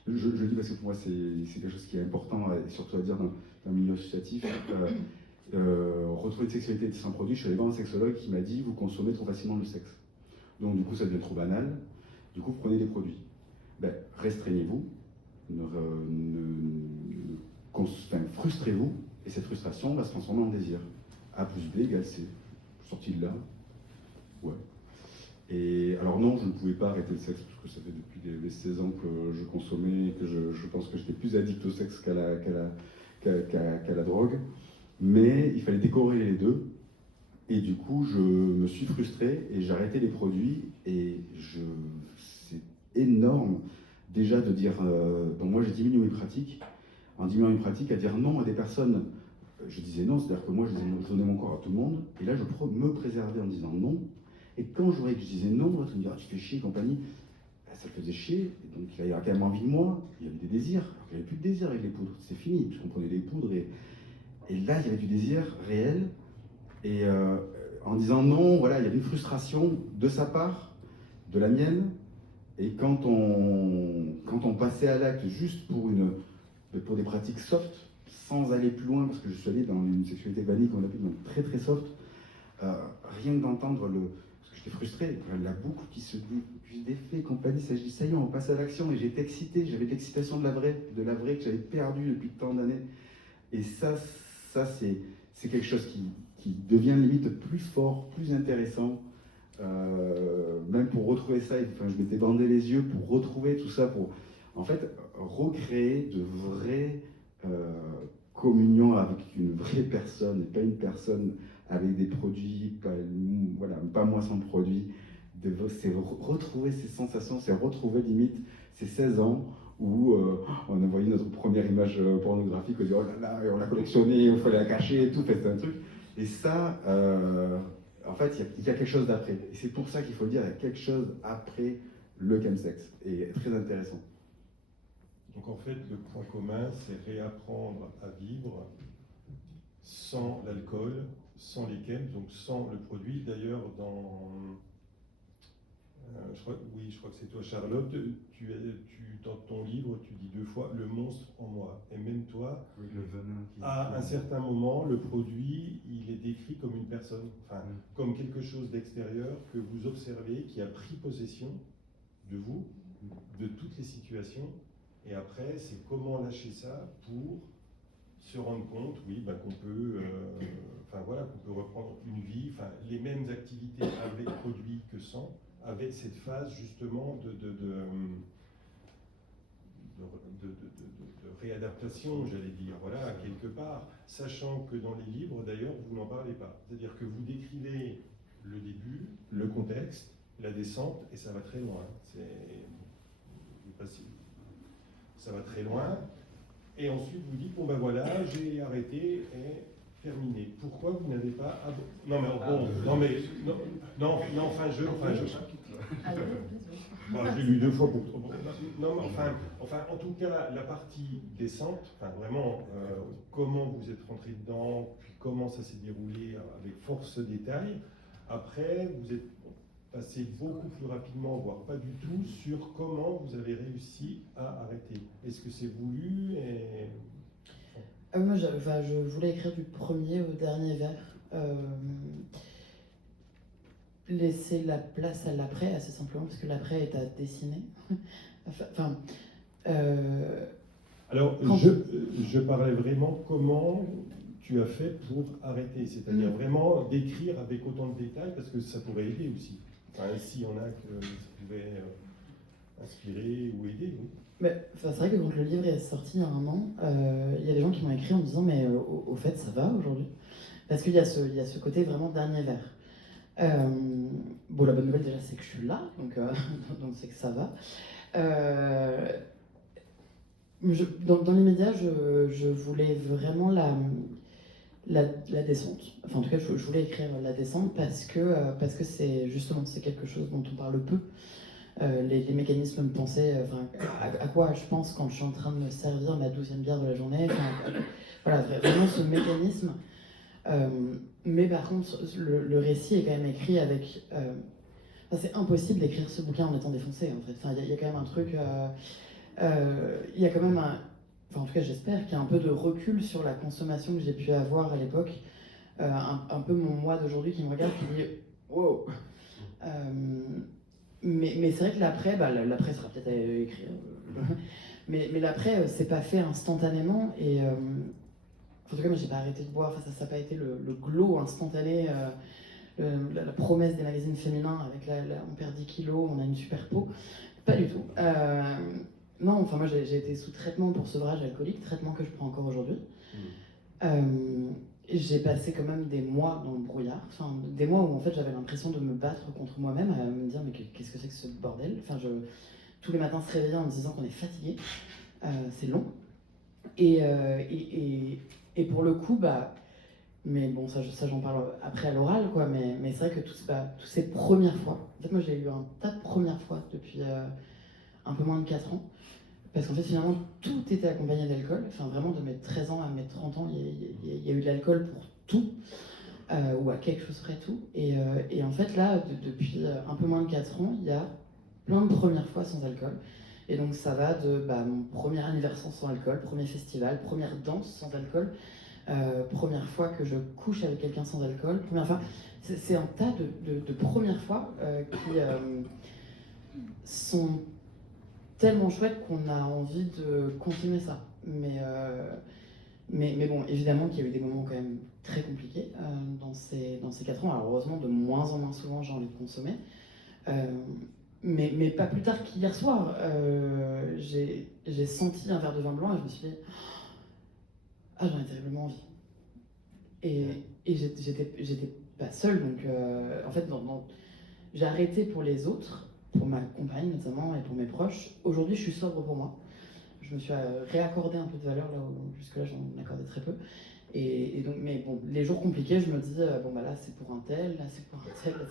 je dis parce que pour moi, c'est quelque chose qui est important, et surtout à dire dans le milieu associatif. Retrouver une sexualité sans produit, je suis allé voir un sexologue qui m'a dit vous consommez trop facilement le sexe. Donc du coup ça devient trop banal, du coup prenez des produits. Ben, restreignez-vous, frustrez-vous, et cette frustration va se transformer en désir. A plus B égale C. Sorti de là, ouais. Et alors non, je ne pouvais pas arrêter le sexe, parce que ça fait depuis les 16 ans que je consommais, et que je pense que j'étais plus addict au sexe qu'à la drogue. Mais il fallait décorréler les deux. Et du coup, je me suis frustré et j'ai arrêté les produits. Et c'est énorme déjà de dire... donc moi, j'ai diminué mes pratiques. En diminuant mes pratiques, à dire non à des personnes, je disais non, c'est-à-dire que moi, je donnais mon corps à tout le monde. Et là, je me préservais en disant non. Et quand je voyais que je disais non, l'autre me disait tu fais chier, compagnie. Ben, ça le faisait chier. Et donc, il avait quand même envie de moi. Il y avait des désirs. Alors qu'il n'y avait plus de désir avec les poudres. C'est fini, puisqu'on prenait les poudres et là, il y avait du désir réel. Et en disant non, voilà, il y avait une frustration de sa part, de la mienne. Et quand on passait à l'acte juste pour des pratiques soft, sans aller plus loin, parce que je suis allé dans une sexualité vanille qu'on appelle donc très très soft, rien que d'entendre parce que j'étais frustré, la boucle qui se défait, compagnie, ça y est, on passe à l'action. Et j'étais excité, j'avais l'excitation de la vraie que j'avais perdue depuis tant d'années. Et ça c'est quelque chose qui devient limite plus fort, plus intéressant, même pour retrouver ça. Enfin, je m'étais bandé les yeux pour retrouver tout ça, pour en fait recréer de vraies communions avec une vraie personne, et pas une personne avec des produits, pas moi sans produit. C'est retrouver ces sensations, c'est retrouver limite ces 16 ans où on a envoyé notre première image pornographique, on dit oh là là, et on l'a collectionnée, il fallait la cacher et tout, c'est un truc. Et ça, en fait, il y a quelque chose d'après. Et c'est pour ça qu'il faut le dire, il y a quelque chose après le chemsex, et très intéressant. Donc en fait, le point commun, c'est réapprendre à vivre sans l'alcool, sans les chems, donc sans le produit. D'ailleurs, je crois que c'est toi, Charlotte, dans ton livre, tu dis 2 fois le monstre en moi. Et même toi, oui, le venin à un certain moment, le produit, il est décrit comme une personne, enfin, comme quelque chose d'extérieur que vous observez, qui a pris possession de vous, de toutes les situations. Et après, c'est comment lâcher ça pour se rendre compte, qu'on peut, qu'on peut reprendre une vie, les mêmes activités avec produit que sans, avec cette phase justement de réadaptation, j'allais dire, voilà, quelque part, sachant que dans les livres, d'ailleurs, vous n'en parlez pas. C'est-à-dire que vous décrivez le début, le contexte, la descente, et ça va très loin. Ça va très loin. Et ensuite, vous dites, bon ben voilà, j'ai arrêté et terminé. Pourquoi vous n'avez pas... j'ai lu 2 fois pour... en tout cas, la partie descente, vraiment, comment vous êtes rentré dedans, puis comment ça s'est déroulé avec force détail. Après, vous êtes passer beaucoup plus rapidement, voire pas du tout, sur comment vous avez réussi à arrêter. Est-ce que c'est voulu et... Moi, je voulais écrire du premier au dernier vers. Laisser la place à l'après, assez simplement, parce que l'après est à dessiner. Enfin, Alors, je parlais vraiment comment tu as fait pour arrêter, c'est-à-dire vraiment d'écrire avec autant de détails, parce que ça pourrait aider aussi. Enfin, s'il y en a que ça pouvait inspirer ou aider. Oui. Mais c'est vrai que quand le livre est sorti il y a un an, il y a des gens qui m'ont écrit en me disant mais au fait ça va aujourd'hui, parce qu'il y a ce côté vraiment dernier vers. Bon, la bonne nouvelle déjà c'est que je suis là, donc donc c'est que ça va. Dans l'immédiat, je voulais vraiment la descente. Enfin, en tout cas, je voulais écrire la descente parce que c'est justement c'est quelque chose dont on parle peu. Les mécanismes de pensée, à quoi je pense quand je suis en train de me servir ma 12e bière de la journée. Voilà, vraiment ce mécanisme. Mais par contre, le récit est quand même écrit avec... c'est impossible d'écrire ce bouquin en étant défoncé, en fait. Enfin, il y a quand même un truc... il y a quand même un... Enfin, en tout cas, j'espère qu'il y a un peu de recul sur la consommation que j'ai pu avoir à l'époque. Un peu mon moi d'aujourd'hui qui me regarde, qui dit « Wow !» Mais c'est vrai que l'après, l'après sera peut-être à écrire. Mais l'après, c'est pas fait instantanément. Et en tout cas, moi, j'ai pas arrêté de boire. Enfin, ça n'a pas été le glow instantané. La promesse des magazines féminins avec on perd 10 kilos, on a une super peau. Pas du tout. Non, enfin, moi, j'ai été sous traitement pour sevrage alcoolique, traitement que je prends encore aujourd'hui. J'ai passé quand même des mois dans le brouillard, enfin des mois où en fait j'avais l'impression de me battre contre moi-même, à me dire mais qu'est-ce que c'est que ce bordel. Enfin, tous les matins se réveiller en me disant qu'on est fatigué, c'est long. Et pour le coup, mais bon, ça j'en parle après à l'oral, quoi. Mais c'est vrai que toutes ces premières fois, en fait moi j'ai eu un tas de premières fois depuis un peu moins de 4 ans. Parce qu'en fait, finalement, tout était accompagné d'alcool. Enfin, vraiment, de mes 13 ans à mes 30 ans, il y a eu de l'alcool pour tout, ou à quelque chose près tout. Et en fait, là, depuis un peu moins de 4 ans, il y a plein de premières fois sans alcool. Et donc, ça va de mon premier anniversaire sans alcool, premier festival, première danse sans alcool, première fois que je couche avec quelqu'un sans alcool, première fois. C'est un tas de premières fois qui sont tellement chouette qu'on a envie de continuer ça. Mais bon, évidemment qu'il y a eu des moments quand même très compliqués dans ces 4 ans. Alors heureusement, de moins en moins souvent, j'ai envie de consommer. Mais pas plus tard qu'hier soir, j'ai senti un verre de vin blanc et je me suis dit « Ah, j'en ai terriblement envie ». Et j'étais pas seule, donc en fait, j'ai arrêté pour les autres, pour ma compagne notamment et pour mes proches. Aujourd'hui, je suis sobre pour moi. Je me suis réaccordé un peu de valeur là où jusque-là j'en accordais très peu. Et donc, mais bon, les jours compliqués, je me dis bon là c'est pour un tel, là c'est pour un tel, là,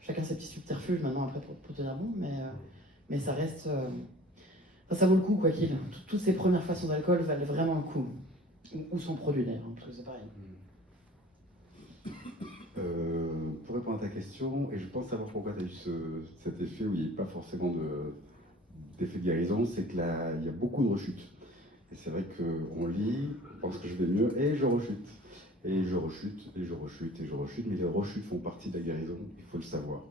chacun ses petits subterfuges maintenant après pour tenir bon, mais ça reste, ça vaut le coup quoi qu'il. Toutes ces premières fois sans alcool valent vraiment le coup, ou sans produit d'ailleurs, parce que c'est pareil. Pour répondre à ta question, et je pense savoir pourquoi tu as eu cet effet où il n'y a pas forcément d'effet de guérison, c'est qu'il y a beaucoup de rechutes. Et c'est vrai qu'on lit, on pense que je vais mieux, et je rechute. Et je rechute, et je rechute, et je rechute, mais les rechutes font partie de la guérison, il faut le savoir.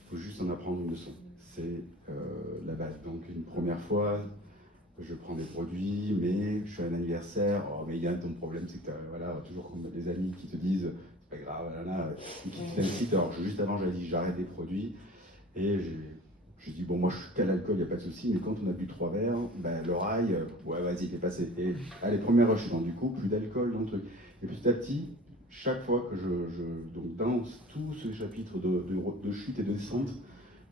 Il faut juste en apprendre une leçon. C'est la base. Donc une première fois, je prends des produits, mais je suis à un anniversaire, oh mais il y a ton problème, c'est que voilà, toujours comme des amis qui te disent c'est pas grave, là, et qui t'incitent. Alors juste avant, j'avais dit j'arrête des produits, et j'ai dit bon, moi je suis qu'à l'alcool, il n'y a pas de souci, mais quand on a bu 3 verres, l'oreille, ouais vas-y, t'es passé. Et allez, première je suis dans du coup, plus d'alcool dans le truc. Et petit à petit, chaque fois que donc dans tout ce chapitre de chute et de descente,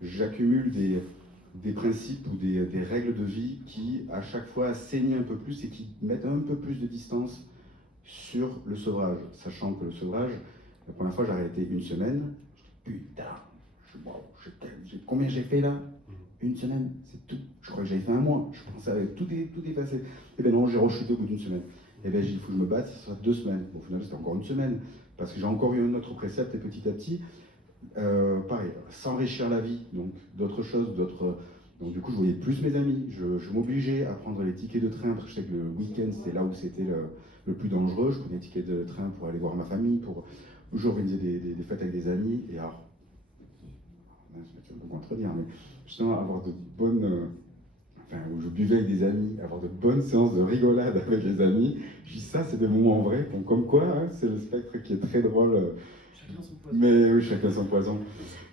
j'accumule des principes ou des règles de vie qui, à chaque fois, saignent un peu plus et qui mettent un peu plus de distance sur le sevrage. Sachant que le sevrage, la première fois, j'ai arrêté 1 semaine. Putain, combien j'ai fait là? 1 semaine, c'est tout. Je crois que j'avais fait 1 mois. Je pensais avec tout dépassé. Et bien non, j'ai rechuté au bout d'1 semaine. Et bien, il faut que je me batte, ça sera 2 semaines. Au final, c'était encore 1 semaine. Parce que j'ai encore eu un autre précepte et petit à petit, pareil, s'enrichir la vie, donc d'autres choses, donc du coup je voyais plus mes amis, je m'obligeais à prendre les tickets de train, parce que je sais que le week-end c'était là où c'était le plus dangereux, je prenais les tickets de train pour aller voir ma famille, j'organisais des fêtes avec des amis, et alors, je vais me contredire, mais justement avoir de bonnes, où je buvais avec des amis, avoir de bonnes séances de rigolade avec les amis, je dis ça c'est des moments vrais, donc, comme quoi hein, c'est le spectre qui est très drôle. Chacun son poison. Mais oui, chacun son poison,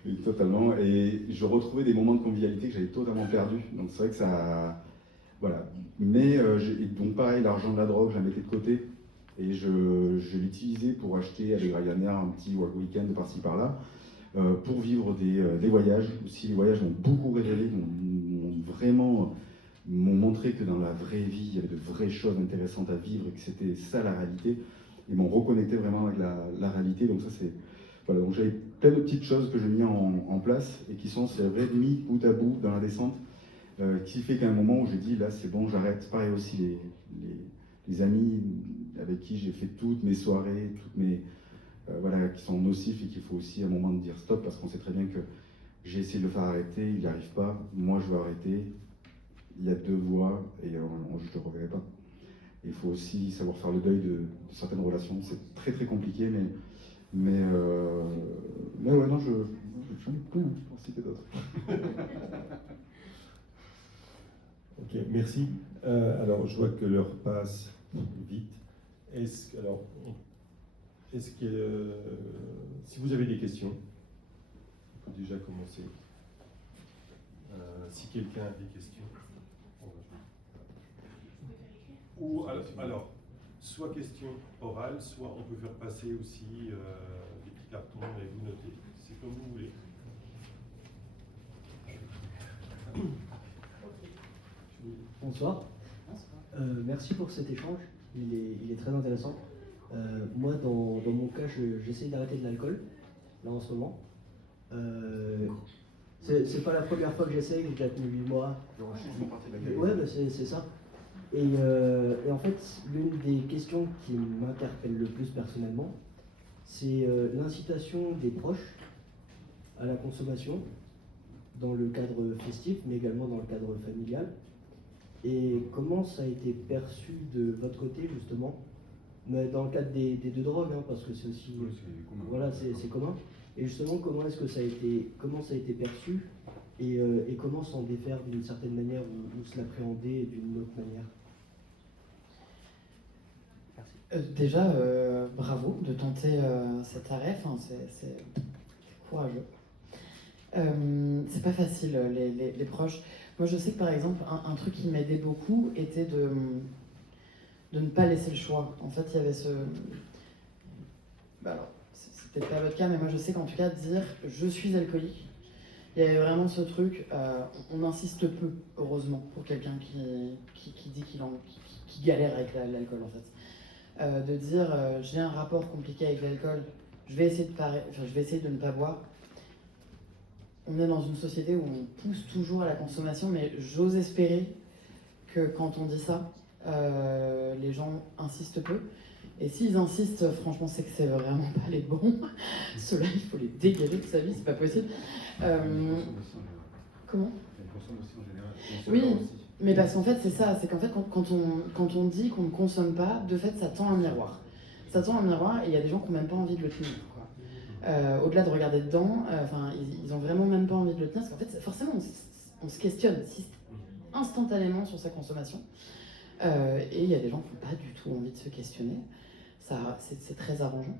et totalement. Et je retrouvais des moments de convivialité que j'avais totalement perdus. Donc c'est vrai que ça, voilà. Mais et donc pareil, l'argent de la drogue, je la mettais de côté et je l'utilisais pour acheter avec Ryanair un petit week-end par-ci par-là pour vivre des voyages. Aussi, les voyages m'ont beaucoup révélé, m'ont montré que dans la vraie vie, il y avait de vraies choses intéressantes à vivre et que c'était ça la réalité. Ils m'ont reconnecté vraiment avec la réalité. Donc ça c'est voilà, donc j'avais plein de petites choses que j'ai mis en place et qui sont, c'est vrai, mis bout à bout dans la descente, qui fait qu'à un moment où j'ai dit là c'est bon, j'arrête. Pareil aussi les amis avec qui j'ai fait toutes mes soirées, voilà, qui sont nocifs et qu'il faut aussi à un moment de dire stop parce qu'on sait très bien que j'ai essayé de le faire arrêter, il n'y arrive pas, moi je veux arrêter. Il y a deux voies et je ne le reverrai pas. Il faut aussi savoir faire le deuil de certaines relations. C'est très très compliqué, mais ouais, non, j'en ai plein, je peux en citer d'autres. Ok, merci. Alors, je vois que l'heure passe vite. Est-ce que, si vous avez des questions, on peut déjà commencer. Si quelqu'un a des questions. Ou alors, soit question orale, soit on peut faire passer aussi des petits cartons et vous noter. C'est comme vous voulez. Bonsoir. Merci pour cet échange. Il est très intéressant. Moi, dans mon cas, j'essaie d'arrêter de l'alcool, là en ce moment. C'est pas la première fois que j'essaye, j'ai déjà tenu 8 mois. Ouais, bah c'est ça. Et en fait, l'une des questions qui m'interpelle le plus personnellement, c'est l'incitation des proches à la consommation dans le cadre festif, mais également dans le cadre familial. Et comment ça a été perçu de votre côté, justement, mais dans le cadre des deux drogues, hein, parce que c'est aussi... Oui, c'est commun. Voilà, c'est commun. Et justement, comment ça a été perçu et comment s'en défaire d'une certaine manière ou se l'appréhender d'une autre manière? Déjà, bravo de tenter cet arrêt, enfin, c'est courageux. C'est pas facile, les proches. Moi, je sais que par exemple, un truc qui m'aidait beaucoup était de ne pas laisser le choix. En fait, il y avait ce... Bah alors, c'est peut-être pas votre cas, mais moi je sais qu'en tout cas, dire « je suis alcoolique », il y avait vraiment ce truc, on insiste peu, heureusement, pour quelqu'un qui dit qu'il galère avec l'alcool, en fait. De dire j'ai un rapport compliqué avec l'alcool, je vais essayer de ne pas boire. On est dans une société où on pousse toujours à la consommation, mais j'ose espérer que quand on dit ça, les gens insistent peu. Et s'ils insistent, franchement, c'est que c'est vraiment pas les bons. Ceux-là, il faut les dégager de sa vie, c'est pas possible. Comment ? Oui, mais parce qu'en fait, c'est ça, c'est qu'en fait, quand on dit qu'on ne consomme pas, de fait, ça tend un miroir. Ça tend un miroir et il y a des gens qui n'ont même pas envie de le tenir, quoi. Au-delà de regarder dedans, ils ont vraiment même pas envie de le tenir, parce qu'en fait, forcément, on se questionne instantanément sur sa consommation. Et il y a des gens qui n'ont pas du tout envie de se questionner. Ça, c'est très arrangeant.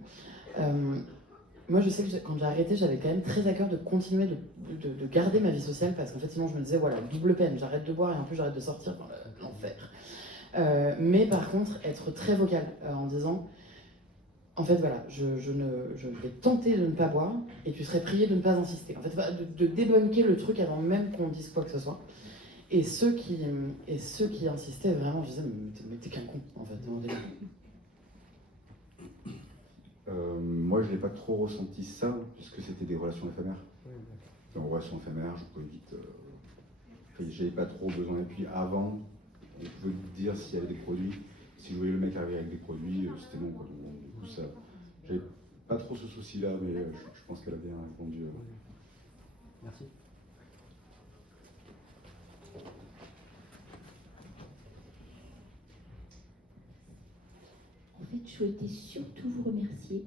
Moi, je sais que quand j'ai arrêté, j'avais quand même très à cœur de continuer de garder ma vie sociale, parce qu'en fait, sinon, je me disais, voilà, double peine, j'arrête de boire et en plus, j'arrête de sortir, enfin, l'enfer. Mais par contre, être très vocal en disant, en fait, voilà, je vais tenter de ne pas boire et tu serais prié de ne pas insister. En fait, de débunker le truc avant même qu'on dise quoi que ce soit. Et ceux qui insistaient, vraiment, je disais, mais t'es qu'un con, en fait. Moi, je n'ai pas trop ressenti ça, puisque c'était des relations éphémères. En relations éphémères, je pouvais vite... j'avais pas trop besoin. Et puis avant, on pouvait dire s'il y avait des produits. Si je voyais le mec arriver avec des produits, c'était bon, quoi. Donc, du coup, ça, j'avais pas trop ce souci-là, mais je pense qu'elle a bien répondu. Merci. En fait, je souhaitais surtout vous remercier.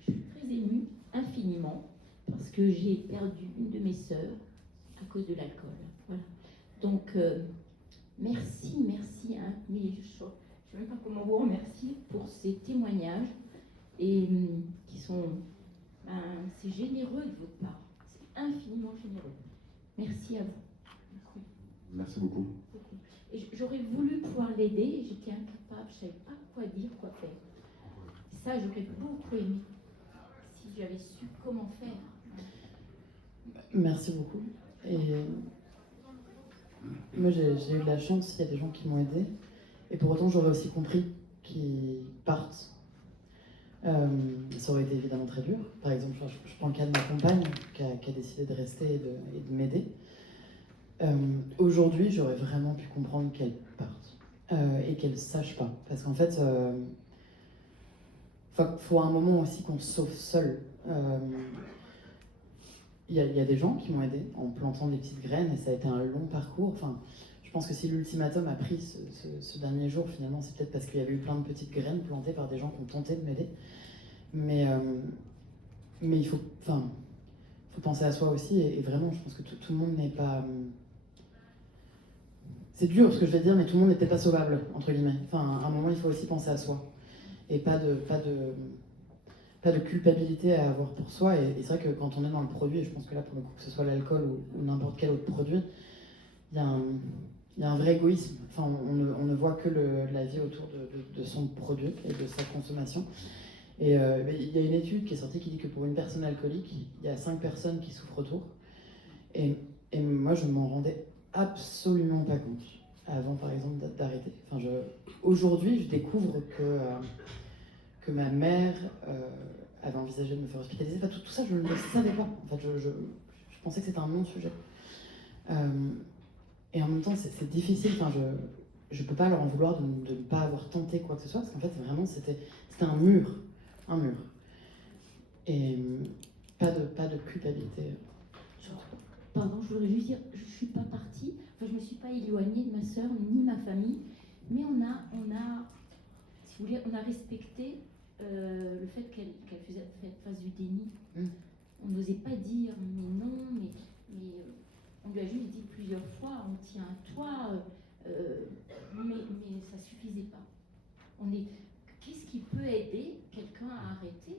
Je suis très émue, infiniment, parce que j'ai perdu une de mes sœurs à cause de l'alcool. Voilà. Donc, merci, merci. Hein, mais je ne sais même pas comment vous remercier pour ces témoignages et qui sont... c'est généreux de votre part. C'est infiniment généreux. Merci à vous. Merci beaucoup. Et j'aurais voulu pouvoir l'aider, j'étais incapable, je ne savais pas quoi dire, quoi faire. Ça, j'aurais beaucoup aimé, si j'avais su comment faire. Merci beaucoup. Et moi, j'ai eu de la chance, il y a des gens qui m'ont aidé. Et pour autant, j'aurais aussi compris qu'ils partent. Ça aurait été évidemment très dur. Par exemple, je prends le cas de ma compagne qui a décidé de rester et de m'aider. Aujourd'hui, j'aurais vraiment pu comprendre qu'elle parte et qu'elle ne sache pas. Parce qu'en fait, faut un moment aussi qu'on se sauve seul. Il y a des gens qui m'ont aidé en plantant des petites graines et ça a été un long parcours. Enfin, je pense que si l'ultimatum a pris ce dernier jour, finalement, c'est peut-être parce qu'il y avait eu plein de petites graines plantées par des gens qui ont tenté de m'aider. Mais il faut penser à soi aussi et vraiment, je pense que tout le monde n'est pas... C'est dur ce que je vais dire, mais tout le monde n'était pas sauvable, entre guillemets. Enfin, à un moment, il faut aussi penser à soi. Et pas de culpabilité à avoir pour soi. Et c'est vrai que quand on est dans le produit, et je pense que là, pour le coup, que ce soit l'alcool ou n'importe quel autre produit, il y a un vrai égoïsme. Enfin, on ne voit que la vie autour de son produit et de sa consommation. Et il y a une étude qui est sortie qui dit que pour une personne alcoolique, il y a 5 personnes qui souffrent autour. Et moi, je ne m'en rendais absolument pas compte avant, par exemple, d'arrêter. Enfin, aujourd'hui, je découvre que ma mère avait envisagé de me faire hospitaliser. Enfin, tout ça, je ne le savais pas. En fait, je pensais que c'était un non-sujet. Et en même temps, c'est difficile. Enfin, je ne peux pas leur en vouloir de ne pas avoir tenté quoi que ce soit, parce qu'en fait, vraiment, c'était un mur. Un mur. Et pas de culpabilité. Pardon, je voudrais juste dire, je ne suis pas partie, enfin, je ne me suis pas éloignée de ma sœur ni ma famille, mais on a, si vous voulez, on a respecté le fait qu'elle fasse du déni. On n'osait pas dire, mais non, mais on lui a juste dit plusieurs fois, on tient à toi, mais ça ne suffisait pas. Qu'est-ce qui peut aider quelqu'un à arrêter?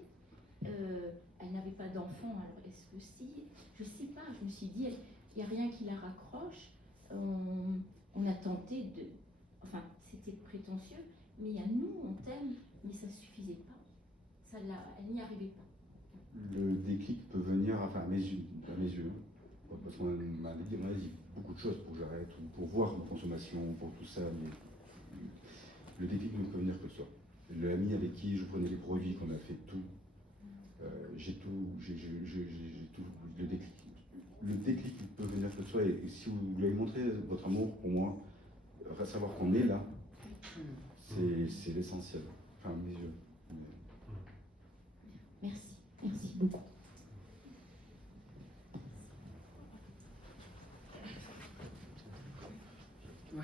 Elle n'avait pas d'enfant, alors est-ce que si? Je ne sais pas, je me suis dit, il n'y a rien qui la raccroche. On a tenté de... Enfin, c'était prétentieux, mais il y a nous, on t'aime, mais ça ne suffisait pas. Elle n'y arrivait pas. Le déclic peut venir, enfin à mes yeux, parce qu'on m'a dit beaucoup de choses pour que j'arrête, ou pour voir ma consommation, pour tout ça, mais le déclic ne peut venir que de soi. L'ami avec qui je prenais les produits, qu'on a fait tout, j'ai tout, le déclic peut venir que de soi, et si vous voulez montrer votre amour pour moi, savoir qu'on est là, c'est l'essentiel, enfin à mes yeux. Merci beaucoup. Ouais.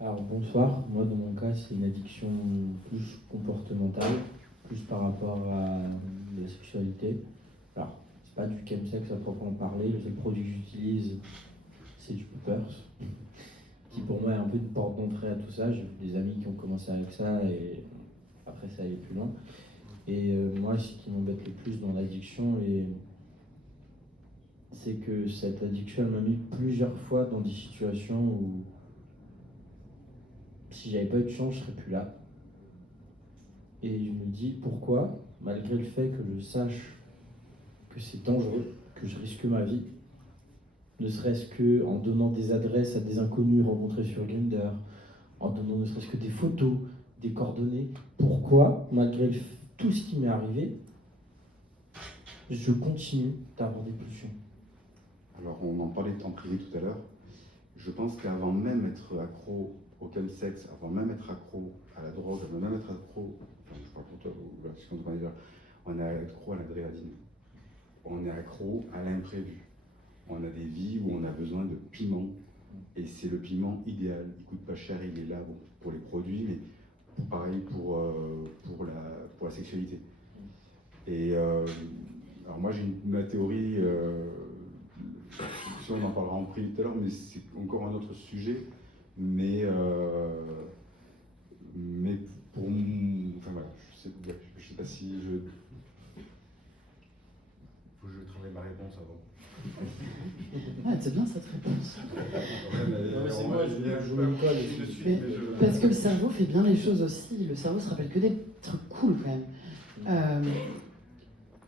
Alors bonsoir, moi dans mon cas c'est une addiction plus comportementale, plus par rapport à la sexualité. Alors c'est pas du chemsex à proprement parler, le seul produit que j'utilise c'est du poppers, qui pour moi est un peu une porte d'entrée à tout ça. J'ai vu des amis qui ont commencé avec ça et après ça allait plus loin. Et moi ce qui m'embête le plus dans l'addiction, c'est que cette addiction elle m'a mis plusieurs fois dans des situations où si j'avais pas eu de chance, je serais plus là. Et je me dis pourquoi, malgré le fait que je sache que c'est dangereux, que je risque ma vie, ne serait-ce que en donnant des adresses à des inconnus rencontrés sur Grindr, en donnant ne serait-ce que des photos, des coordonnées, pourquoi, malgré tout ce qui m'est arrivé, je continue d'avoir des pulsions? Alors on en parlait en privé tout à l'heure. Je pense qu'avant même d'être accro au chemsex, avant même d'être accro à la drogue, drogue, même être accro, enfin, je parle pour toi, ou la question de manager, on est accro à l'adrénaline. On est accro à l'imprévu. On a des vies où on a besoin de piment. Et c'est le piment idéal. Il coûte pas cher, il est là bon, pour les produits, mais pareil pour la sexualité. Et alors moi j'ai ma théorie, on en parlera en privé tout à l'heure, mais c'est encore un autre sujet. Mais pour enfin voilà, je sais pas si faut que je travaille ma réponse avant. Ah, c'est bien cette réponse. Non, mais c'est moi, je me colle dessus. Mais parce que le cerveau fait bien les choses aussi. Le cerveau se rappelle que des trucs cool quand même.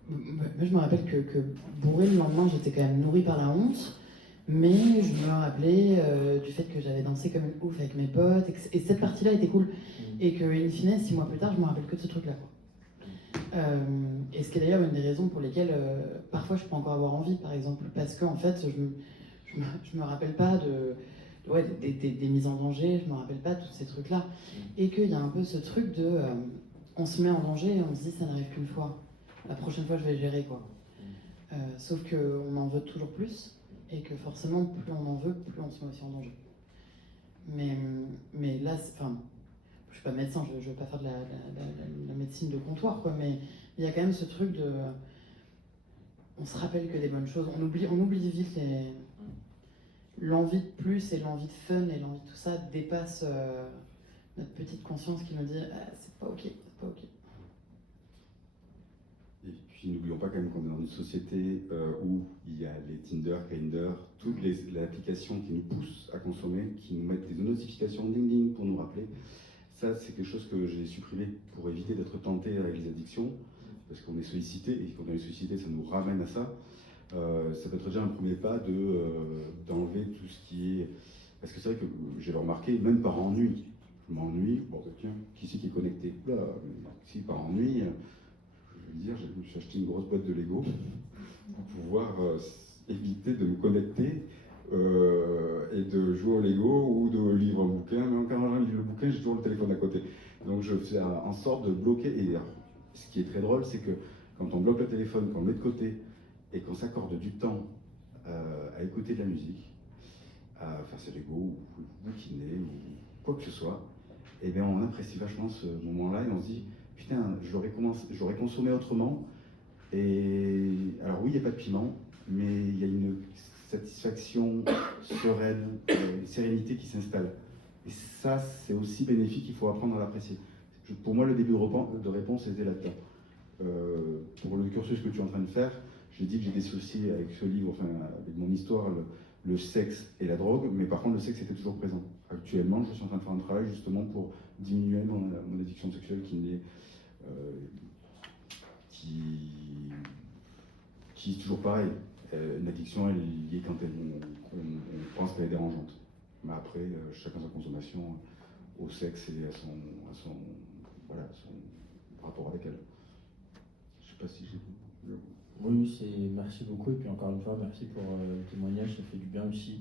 Moi, je me rappelle que bourré le lendemain, j'étais quand même nourrie par la honte. Mais je me rappelais du fait que j'avais dansé comme une ouf avec mes potes. Et cette partie-là était cool. Et que, in fine, 6 mois plus tard, je me rappelle que de ce truc-là. Et ce qui est d'ailleurs une des raisons pour lesquelles parfois je peux encore avoir envie, par exemple, parce qu'en fait je me rappelle pas des mises en danger, je me rappelle pas tous ces trucs-là, et qu'il y a un peu ce truc de on se met en danger et on se dit ça n'arrive qu'une fois, la prochaine fois je vais gérer quoi. Sauf qu'on en veut toujours plus, et que forcément plus on en veut, plus on se met aussi en danger. Mais là, enfin. Je suis pas médecin, je veux pas faire de la médecine de comptoir, quoi, mais il y a quand même ce truc de... On se rappelle que des bonnes choses, on oublie vite l'envie de plus et l'envie de fun et l'envie de tout ça dépasse notre petite conscience qui nous dit ah, c'est pas ok, c'est pas ok. Et puis n'oublions pas quand même qu'on est dans une société où il y a les Tinder, Grindr, toutes les applications qui nous poussent à consommer, qui nous mettent des notifications ding ding pour nous rappeler. Ça, c'est quelque chose que j'ai supprimé pour éviter d'être tenté avec les addictions, parce qu'on est sollicité, et quand on est sollicité, ça nous ramène à ça. Ça peut être déjà un premier pas d'enlever tout ce qui est... Parce que c'est vrai que j'ai remarqué, même par ennui, je m'ennuie, bon bah, tiens, qui c'est qui est connecté? Là, si par ennui, je veux dire, je me suis acheté une grosse boîte de Lego pour pouvoir éviter de me connecter et de jouer au Lego ou de lire un bouquin. Mais quand je lis le bouquin, j'ai toujours le téléphone à côté. Donc je fais en sorte de bloquer. Et ce qui est très drôle, c'est que quand on bloque le téléphone, qu'on le met de côté et qu'on s'accorde du temps à écouter de la musique, à faire ses Lego ou bouquiner ou quoi que ce soit, et bien on apprécie vachement ce moment-là et on se dit putain, j'aurais consommé autrement. Et alors oui, il n'y a pas de piment, mais il y a une satisfaction sereine, une sérénité qui s'installe. Et ça, c'est aussi bénéfique, il faut apprendre à l'apprécier. Pour moi, le début de réponse était là-dedans. Pour le cursus que tu es en train de faire, j'ai dit que j'ai dissocié avec ce livre, enfin avec mon histoire, le sexe et la drogue, mais par contre le sexe était toujours présent. Actuellement, je suis en train de faire un travail justement pour diminuer mon addiction sexuelle qui est toujours pareil. Une addiction, elle est liée quand on pense qu'elle est dérangeante. Mais après, chacun sa consommation au sexe et à son rapport avec elle. Je sais pas si j'ai... Oui, merci beaucoup. Et puis encore une fois, merci pour le témoignage, ça fait du bien aussi.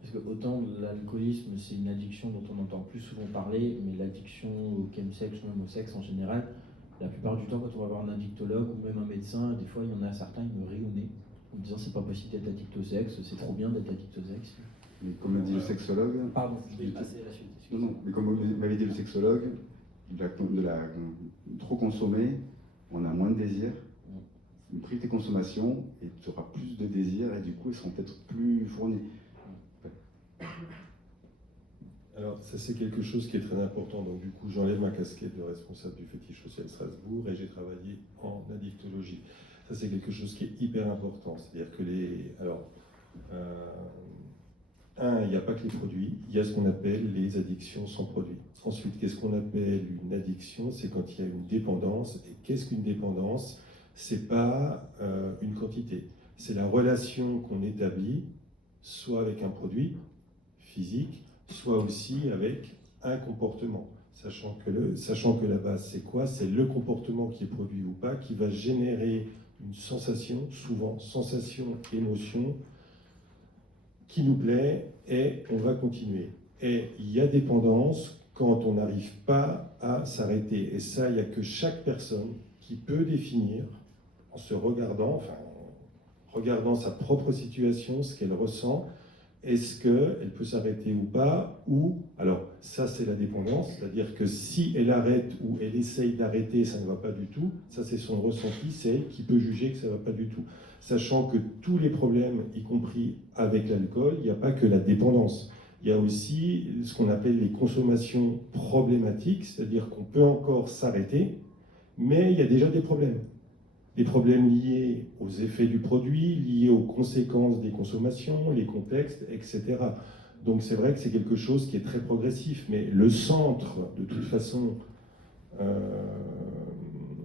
Parce que autant l'alcoolisme, c'est une addiction dont on entend plus souvent parler, mais l'addiction au chemsex, même au sexe en général, la plupart du temps, quand on va voir un addictologue ou même un médecin, des fois, il y en a certains, ils me rient au nez en me disant c'est pas possible d'être addict au sexe, c'est trop bien d'être addict au sexe. Mais comme l'a dit le sexologue... Pardon, je vais passer la suite. Non, mais comme m'avait dit le sexologue, trop consommer, on a moins de désir. Pris tes consommations et tu auras plus de désir et du coup, ils seront peut-être plus fournis. Alors, ça c'est quelque chose qui est très important. Donc, du coup, j'enlève ma casquette de responsable du fétiche social Strasbourg et j'ai travaillé en addictologie. Ça, c'est quelque chose qui est hyper important. C'est-à-dire que il n'y a pas que les produits, il y a ce qu'on appelle les addictions sans produit. Ensuite, qu'est-ce qu'on appelle une addiction? C'est quand il y a une dépendance. Et qu'est-ce qu'une dépendance? C'est pas une quantité. C'est la relation qu'on établit, soit avec un produit physique, soit aussi avec un comportement. Sachant que la base, c'est quoi? C'est le comportement qui est produit ou pas, qui va générer une sensation, souvent sensation, émotion, qui nous plaît, et on va continuer. Et il y a dépendance quand on n'arrive pas à s'arrêter. Et ça, il n'y a que chaque personne qui peut définir, en se regardant, enfin, en regardant sa propre situation, ce qu'elle ressent, est-ce qu'elle peut s'arrêter ou pas, ou, alors ça c'est la dépendance, c'est-à-dire que si elle arrête ou elle essaye d'arrêter, ça ne va pas du tout, ça c'est son ressenti, c'est elle qui peut juger que ça ne va pas du tout. Sachant que tous les problèmes, y compris avec l'alcool, il n'y a pas que la dépendance. Il y a aussi ce qu'on appelle les consommations problématiques, c'est-à-dire qu'on peut encore s'arrêter, mais il y a déjà des problèmes. Des problèmes liés aux effets du produit, liés aux conséquences des consommations, les contextes, etc. Donc c'est vrai que c'est quelque chose qui est très progressif, mais le centre, de toute façon,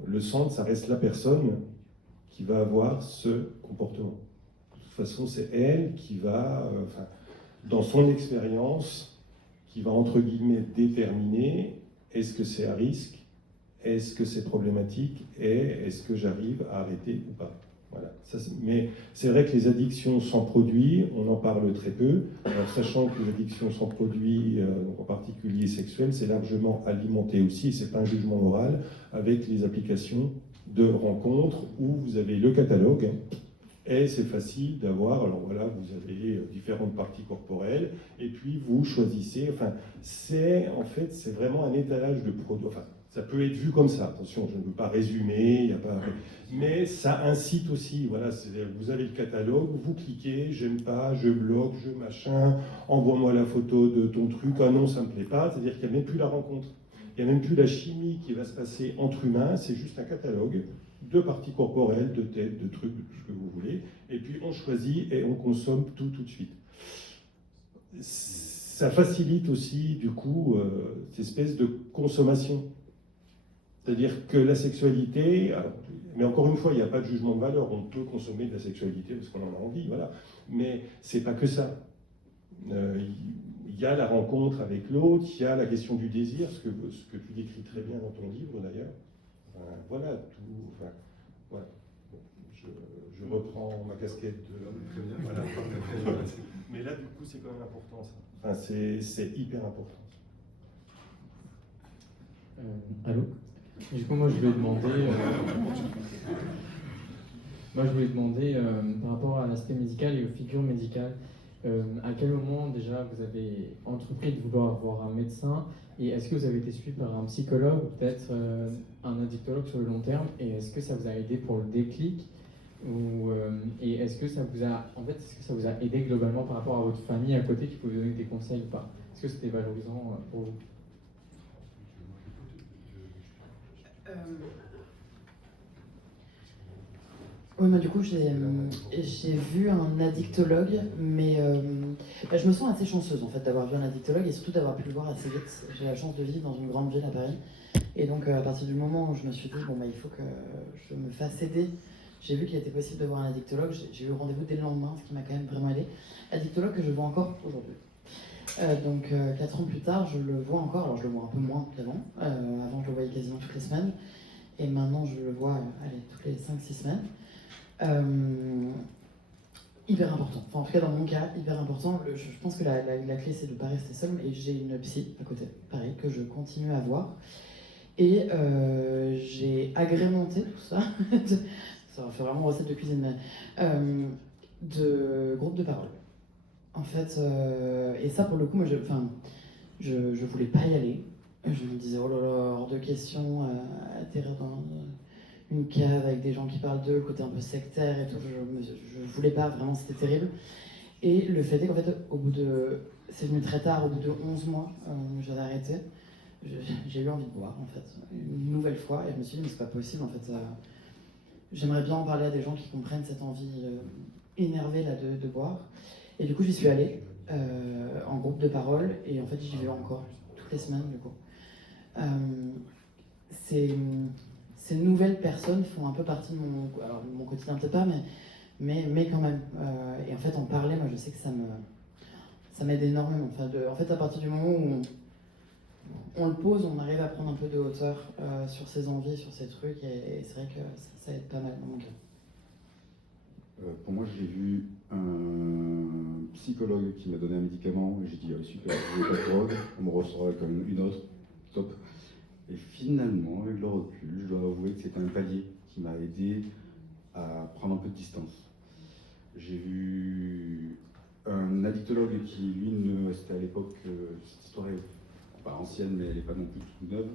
le centre, ça reste la personne qui va avoir ce comportement. De toute façon, c'est elle qui va, dans son expérience, qui va, entre guillemets, déterminer est-ce que c'est à risque, est-ce que c'est problématique et est-ce que j'arrive à arrêter ou pas. Voilà. Mais c'est vrai que les addictions sans produit, on en parle très peu. Alors, sachant que les addictions sans produit, en particulier sexuelles, c'est largement alimenté aussi, c'est pas un jugement moral, avec les applications de rencontres où vous avez le catalogue et c'est facile d'avoir, alors voilà, vous avez différentes parties corporelles et puis vous choisissez, enfin, c'est vraiment un étalage de produits. Enfin, ça peut être vu comme ça, attention, je ne veux pas résumer, il y a pas... mais ça incite aussi, voilà, vous avez le catalogue, vous cliquez, j'aime pas, je bloque, je machin, envoie-moi la photo de ton truc, ah non, ça me plaît pas, c'est-à-dire qu'il n'y a même plus la rencontre, il n'y a même plus la chimie qui va se passer entre humains, c'est juste un catalogue de parties corporelles, de têtes, de trucs, de tout ce que vous voulez, et puis on choisit et on consomme tout de suite. Ça facilite aussi, du coup, cette espèce de consommation. C'est-à-dire que la sexualité, alors, mais encore une fois, il n'y a pas de jugement de valeur, on peut consommer de la sexualité parce qu'on en a envie, voilà. Mais c'est pas que ça. Il y a la rencontre avec l'autre, il y a la question du désir, ce que tu décris très bien dans ton livre d'ailleurs. Voilà, tout. Enfin, voilà. Bon, je reprends ma casquette de. Voilà. Mais là, du coup, c'est quand même important ça. Enfin, c'est hyper important. Allô? Du coup, moi, je voulais demander, par rapport à l'aspect médical et aux figures médicales, à quel moment déjà vous avez entrepris de vouloir voir un médecin et est-ce que vous avez été suivi par un psychologue ou peut-être un addictologue sur le long terme et est-ce que ça vous a aidé pour le déclic et est-ce que ça vous a aidé globalement par rapport à votre famille à côté qui pouvait vous donner des conseils ou pas? Est-ce que c'était valorisant pour vous? Oui, mais du coup, j'ai vu un addictologue, mais je me sens assez chanceuse en fait d'avoir vu un addictologue et surtout d'avoir pu le voir assez vite. J'ai la chance de vivre dans une grande ville à Paris, et donc à partir du moment où je me suis dit bon bah il faut que je me fasse aider, j'ai vu qu'il était possible de voir un addictologue. J'ai eu rendez-vous dès le lendemain, ce qui m'a quand même vraiment aidé. Addictologue que je vois encore aujourd'hui. Donc 4 ans plus tard, je le vois encore. Alors je le vois un peu moins qu'avant. Avant, je le voyais quasiment toutes les semaines. Et maintenant, je le vois toutes les 5-6 semaines. Hyper important. Enfin, en tout cas, dans mon cas, hyper important. Je pense que la clé, c'est de ne pas rester seul. Et j'ai une psy à côté, pareil, que je continue à voir. Et j'ai agrémenté tout ça. Ça fait vraiment recette de cuisine, mais de groupes de parole. En fait, et ça pour le coup, moi je voulais pas y aller. Je me disais, oh là là, hors de question, atterrir dans une cave avec des gens qui parlent d'eux, le côté un peu sectaire et tout, je voulais pas, vraiment, c'était terrible. Et le fait est qu'en fait, c'est venu très tard, au bout de 11 mois, j'avais arrêté. J'ai eu envie de boire, en fait, une nouvelle fois, et je me suis dit, mais c'est pas possible, en fait, j'aimerais bien en parler à des gens qui comprennent cette envie énervée là de boire. Et du coup, j'y suis allée en groupe de parole et en fait, j'y vais encore toutes les semaines du coup. Ces nouvelles personnes font un peu partie de mon quotidien, peut-être pas, mais quand même. Et en fait, en parler, moi, je sais que ça m'aide énormément. En fait, à partir du moment où on le pose, on arrive à prendre un peu de hauteur sur ses envies, sur ses trucs, et c'est vrai que ça aide pas mal dans mon cas. Pour moi, je l'ai vu un psychologue qui m'a donné un médicament et j'ai dit super, je veux pas de drogue, on me ressort comme une autre, top. Et finalement, avec le recul, je dois avouer que c'était un palier qui m'a aidé à prendre un peu de distance. J'ai vu un addictologue qui, lui, c'était à l'époque, cette histoire est pas ancienne, mais elle n'est pas non plus toute neuve.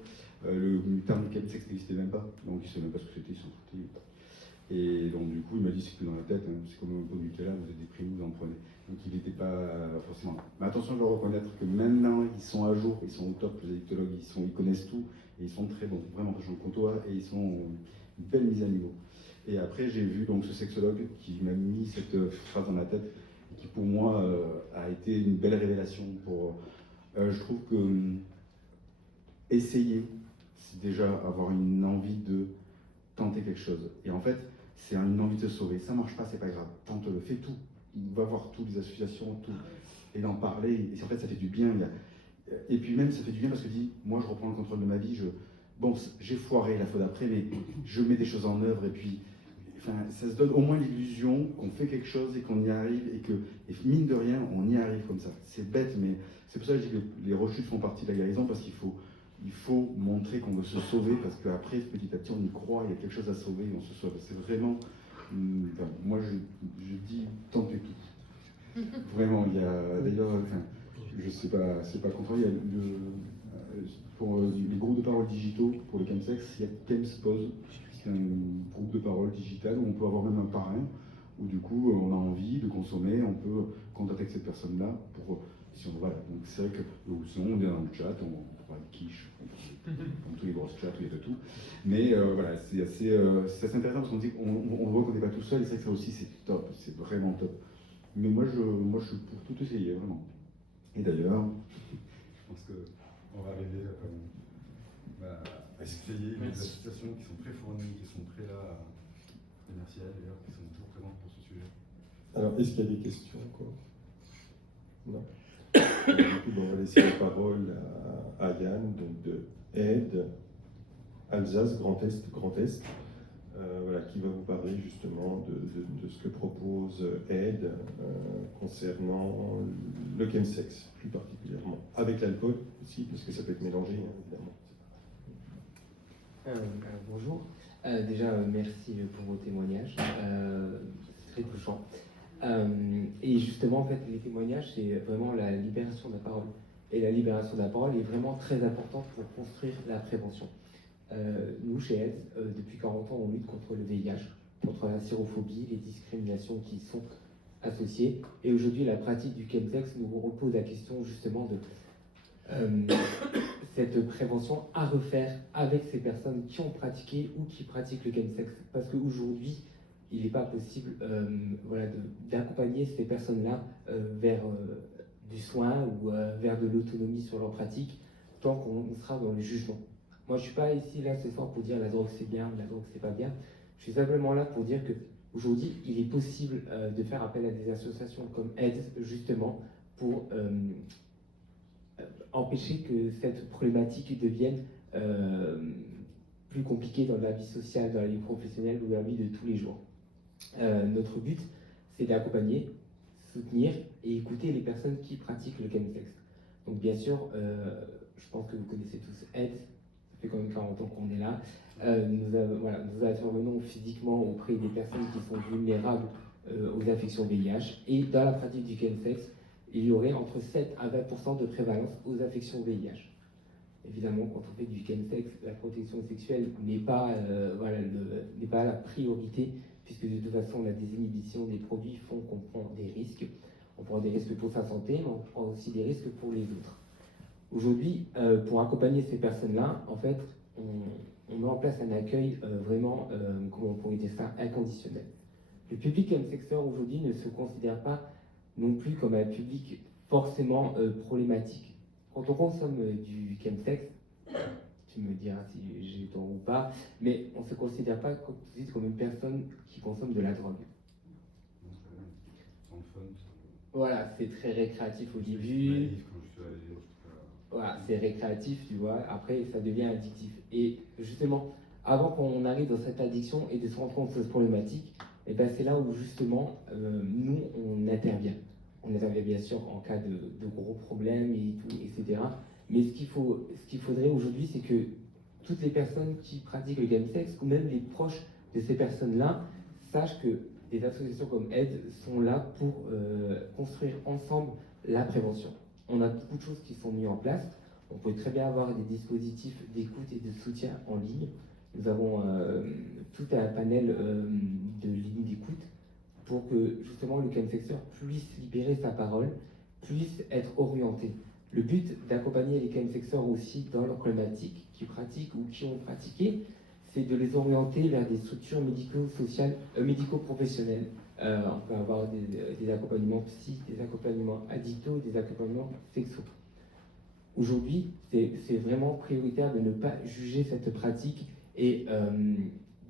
Le terme de chemsex n'existait même pas, donc il ne savait même pas ce que c'était, il s'en foutait. Et donc du coup, il m'a dit c'est plus dans la tête, hein, c'est comme un pot de Nutella, vous êtes déprimé, vous en prenez. Donc il n'était pas forcément là. Mais attention, je dois reconnaître que maintenant, ils sont à jour, ils sont au top, les addictologues, ils connaissent tout, et ils sont très bons, vraiment, j'en côtoie, et ils sont une belle mise à niveau. Et après, j'ai vu donc ce sexologue qui m'a mis cette phrase dans la tête, et qui pour moi a été une belle révélation. Je trouve que essayer, c'est déjà avoir une envie de tenter quelque chose. Et en fait, c'est une envie de se sauver. Ça marche pas, c'est pas grave. Tente-le, fais tout. Va voir toutes les associations, tout. Et d'en parler. Et en fait, ça fait du bien. Et puis même, ça fait du bien parce que moi, je reprends le contrôle de ma vie. Bon, j'ai foiré la fois d'après, mais je mets des choses en œuvre. Et puis, enfin, ça se donne au moins l'illusion qu'on fait quelque chose et qu'on y arrive. Et mine de rien, on y arrive comme ça. C'est bête, mais c'est pour ça que je dis que les rechutes font partie de la guérison parce qu'il faut montrer qu'on veut se sauver parce qu'après, petit à petit, on y croit, il y a quelque chose à sauver et on se sauve. C'est vraiment, moi je dis tentez tout. Vraiment, il y a d'ailleurs, je sais pas, c'est pas contre, il y a pour les groupes de parole digitaux, pour le chemsex, il y a Chemspose, c'est un groupe de parole digital où on peut avoir même un parrain, où du coup on a envie de consommer, on peut contacter cette personne-là pour. Voilà, donc c'est vrai que sinon on est dans le chat, on prend une quiche, on tous les grosses chats, il y a de tout. Mais voilà, c'est assez intéressant parce qu'on dit qu'on voit qu'on n'est pas tout seul, et c'est vrai que ça aussi c'est top, c'est vraiment top. Mais moi je suis pour tout essayer, vraiment. Et d'ailleurs, je pense qu'on va arriver à essayer des associations qui sont très fournies, qui sont très là, et merci à elles d'ailleurs, qui sont toujours présentes pour ce sujet. Alors, est-ce qu'il y a des questions encore? Non. Du coup, on va laisser la parole à Yann, donc de Aide, Alsace, Grand Est, voilà, qui va vous parler justement de ce que propose Aide concernant le chemsex, plus particulièrement, avec l'alcool aussi, parce que ça peut être mélangé, hein, évidemment. Bonjour. Déjà, merci pour vos témoignages. C'est très touchant. Et justement, en fait, les témoignages, c'est vraiment la libération de la parole. Et la libération de la parole est vraiment très importante pour construire la prévention. Nous, chez AIDS, depuis 40 ans, on lutte contre le VIH, contre la sérophobie, les discriminations qui y sont associées. Et aujourd'hui, la pratique du chemsex nous repose la question justement de cette prévention à refaire avec ces personnes qui ont pratiqué ou qui pratiquent le chemsex. Parce qu'aujourd'hui, il n'est pas possible d'accompagner ces personnes-là vers du soin ou vers de l'autonomie sur leur pratique tant qu'on sera dans le jugement. Moi, je ne suis pas ici là ce soir pour dire la drogue c'est bien, la drogue c'est pas bien. Je suis simplement là pour dire qu'aujourd'hui, il est possible de faire appel à des associations comme AIDS justement pour empêcher que cette problématique devienne plus compliquée dans la vie sociale, dans la vie professionnelle ou dans la vie de tous les jours. Notre but, c'est d'accompagner, soutenir et écouter les personnes qui pratiquent le chemsex. Donc bien sûr, je pense que vous connaissez tous AIDS, ça fait quand même 40 ans qu'on est là. Nous intervenons physiquement auprès des personnes qui sont vulnérables aux infections VIH. Et dans la pratique du chemsex, il y aurait entre 7 à 20% de prévalence aux infections VIH. Évidemment, quand on fait du chemsex, la protection sexuelle n'est pas la priorité, puisque de toute façon, la désinhibition des produits font qu'on prend des risques. On prend des risques pour sa santé, mais on prend aussi des risques pour les autres. Aujourd'hui, pour accompagner ces personnes-là, en fait, on met en place un accueil vraiment, comment on pourrait dire ça, inconditionnel. Le public chemsexeur aujourd'hui ne se considère pas non plus comme un public forcément problématique. Quand on consomme du chemsex, tu me diras si j'ai tort ou pas, mais on ne se considère pas comme une personne qui consomme de la drogue. Voilà, c'est très récréatif au début. Voilà, c'est récréatif, tu vois. Après, ça devient addictif. Et justement, avant qu'on arrive dans cette addiction et de se rendre compte de cette problématique, et ben c'est là où justement nous on intervient. On intervient bien sûr en cas de gros problèmes et tout, etc. Mais ce qu'il faudrait aujourd'hui, c'est que toutes les personnes qui pratiquent le game sex, ou même les proches de ces personnes-là, sachent que des associations comme Aide sont là pour construire ensemble la prévention. On a beaucoup de choses qui sont mises en place. On peut très bien avoir des dispositifs d'écoute et de soutien en ligne. Nous avons tout un panel de lignes d'écoute pour que justement le chemsexeur puisse libérer sa parole, puisse être orienté. Le but d'accompagner les chemsexeurs aussi dans leurs problématiques, qui pratiquent ou qui ont pratiqué, c'est de les orienter vers des structures médico-sociales, médico-professionnelles. On peut avoir des accompagnements psy, des accompagnements addictos, des accompagnements sexuels. Aujourd'hui, c'est vraiment prioritaire de ne pas juger cette pratique et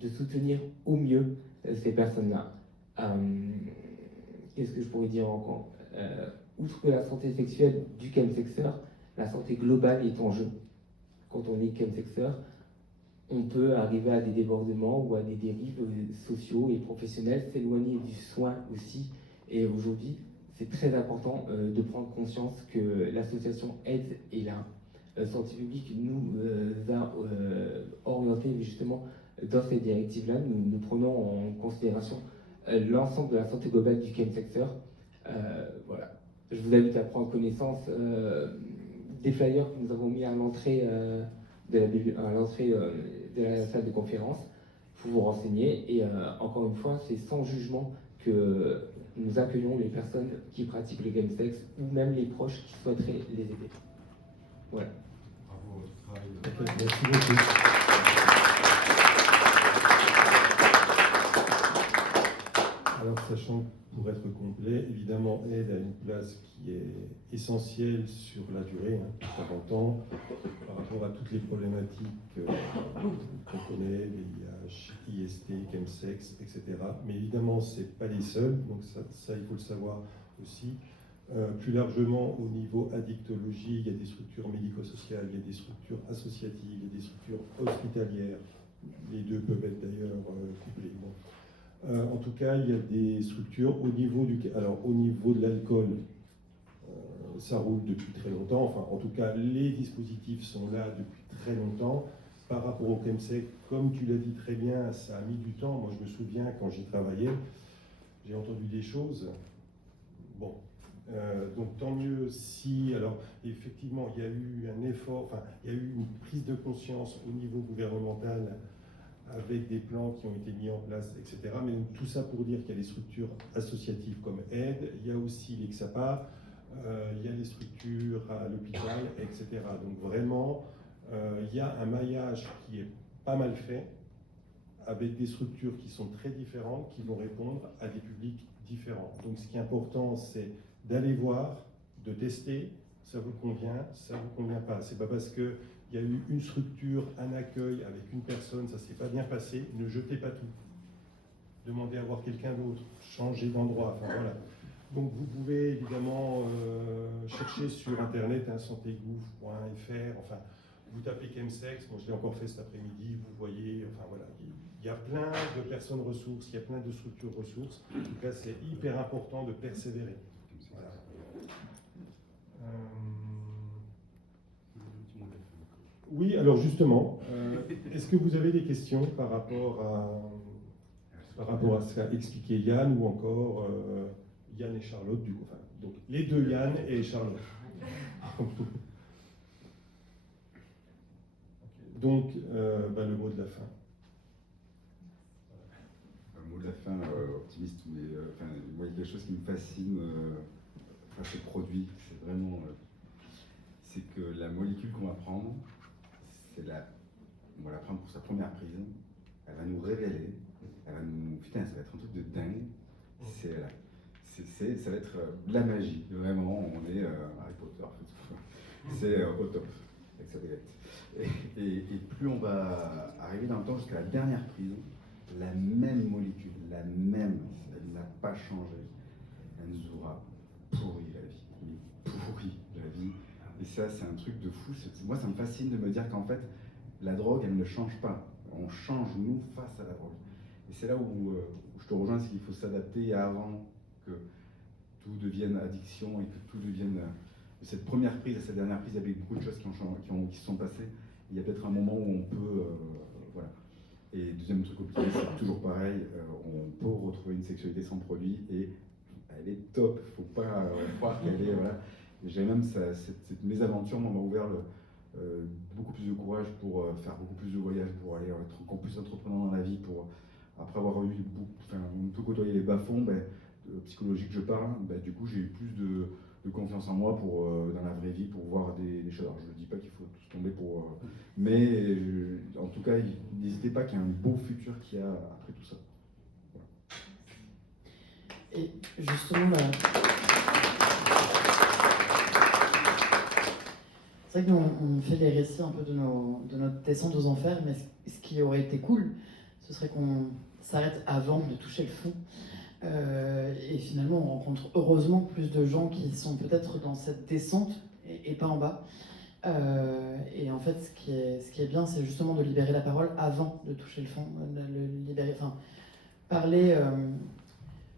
de soutenir au mieux ces personnes-là. Qu'est-ce que je pourrais dire encore? Outre que la santé sexuelle du chemsexeur, la santé globale est en jeu. Quand on est chemsexeur, on peut arriver à des débordements ou à des dérives sociaux et professionnels, s'éloigner du soin aussi. Et aujourd'hui, c'est très important de prendre conscience que l'association Aide est là. Santé publique nous a orientés justement dans ces directives-là. Nous prenons en considération l'ensemble de la santé globale du chemsexeur. Voilà. Je vous invite à prendre connaissance des flyers que nous avons mis à l'entrée de la salle de conférence pour vous renseigner. Et encore une fois, c'est sans jugement que nous accueillons les personnes qui pratiquent le game sex ou même les proches qui souhaiteraient les aider. Voilà. Bravo, votre travail. Ok, merci beaucoup. Alors, sachant que pour être complet, évidemment, Aide a une place qui est essentielle sur la durée, 40 ans, par rapport à toutes les problématiques qu'on connaît, VIH, IST, chemsex, etc. Mais évidemment, ce n'est pas les seuls, donc ça, il faut le savoir aussi. Plus largement, au niveau addictologie, il y a des structures médico-sociales, il y a des structures associatives, il y a des structures hospitalières. Les deux peuvent être d'ailleurs couplés. Bon. En tout cas, il y a des structures au niveau de l'alcool, ça roule depuis très longtemps. Enfin, en tout cas, les dispositifs sont là depuis très longtemps. Par rapport au chemsex, comme tu l'as dit très bien, ça a mis du temps. Moi, je me souviens, quand j'y travaillais, j'ai entendu des choses. Bon, donc tant mieux si... Alors, effectivement, il y a eu un effort, enfin, il y a eu une prise de conscience au niveau gouvernemental avec des plans qui ont été mis en place, etc. Mais donc, tout ça pour dire qu'il y a les structures associatives comme Aide, il y a aussi les XAPA, il y a les structures à l'hôpital, etc. Donc vraiment, il y a un maillage qui est pas mal fait, avec des structures qui sont très différentes, qui vont répondre à des publics différents. Donc ce qui est important, c'est d'aller voir, de tester, ça vous convient, ça vous convient pas. C'est pas parce que il y a eu une structure, un accueil avec une personne, ça ne s'est pas bien passé, ne jetez pas tout. Demandez à voir quelqu'un d'autre, changez d'endroit, enfin voilà. Donc vous pouvez évidemment chercher sur internet santegouv.fr, enfin vous tapez chemsex, moi je l'ai encore fait cet après-midi, vous voyez, enfin voilà, il y a plein de personnes ressources, il y a plein de structures ressources. En tout cas, c'est hyper important de persévérer. Voilà. Oui, alors justement, est-ce que vous avez des questions par rapport à ce qu'a expliqué Yann ou encore Yann et Charlotte, du coup, enfin, donc les deux Yann et Charlotte. Donc, le mot de la fin. Le mot de la fin, optimiste, mais moi, il y a quelque chose qui me fascine ce produit, c'est vraiment, c'est que la molécule qu'on va prendre, on va la prendre pour sa première prise, elle va nous révéler, elle va nous, putain, ça va être un truc de dingue, ça va être de la magie, vraiment, on est Harry Potter, c'est au top, avec sa baguette. Et plus on va arriver dans le temps jusqu'à la dernière prise, la même molécule, elle n'a pas changé, elle nous aura pourri la vie, pourri la vie. Et ça, c'est un truc de fou. Moi, ça me fascine de me dire qu'en fait, la drogue, elle ne change pas. On change, nous, face à la drogue. Et c'est là où je te rejoins, c'est qu'il faut s'adapter avant que tout devienne addiction et que tout devienne... de cette première prise à cette dernière prise, il y avait beaucoup de choses qui se sont passées. Il y a peut-être un moment où on peut... voilà. Et deuxième truc compliqué, c'est toujours pareil, on peut retrouver une sexualité sans produit et elle est top, il ne faut pas croire qu'elle est... Voilà. J'ai même cette mésaventure m'a ouvert beaucoup plus de courage pour faire beaucoup plus de voyages, pour aller être encore plus entreprenant dans la vie, pour, après avoir eu un peu côtoyé les bas-fonds, psychologique je parle, du coup j'ai eu plus de confiance en moi pour, dans la vraie vie pour voir des choses. Alors je ne dis pas qu'il faut tous tomber pour... mais en tout cas, n'hésitez pas qu'il y a un beau futur qu'il y a après tout ça. Voilà. Et justement, c'est vrai que nous, on fait les récits un peu de notre descente aux enfers, mais ce qui aurait été cool, ce serait qu'on s'arrête avant de toucher le fond. Et finalement, on rencontre heureusement plus de gens qui sont peut-être dans cette descente et pas en bas. Et en fait, ce qui est bien, c'est justement de libérer la parole avant de toucher le fond,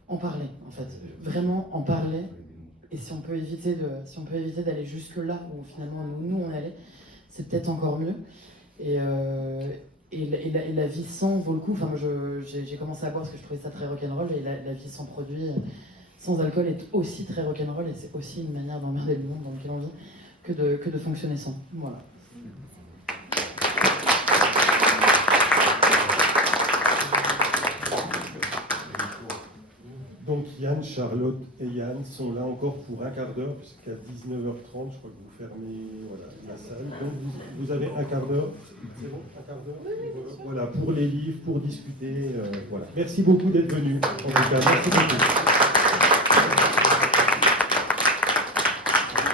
en parler, en fait, vraiment en parler. Et si on peut éviter d'aller jusque là où finalement nous on est allé, c'est peut-être encore mieux. Et la vie sans vaut le coup. Enfin, j'ai commencé à boire parce que je trouvais ça très rock'n'roll, et la vie sans produit, sans alcool est aussi très rock'n'roll, et c'est aussi une manière d'emmerder le monde dans lequel on vit que de fonctionner sans. Voilà. Donc Yann, Charlotte et Yann sont là encore pour un quart d'heure, puisqu'à 19h30, je crois que vous fermez la salle. Donc vous avez un quart d'heure. C'est bon, un quart d'heure. Voilà, pour les livres, pour discuter. Voilà. Merci beaucoup d'être venus. En tout cas, merci beaucoup.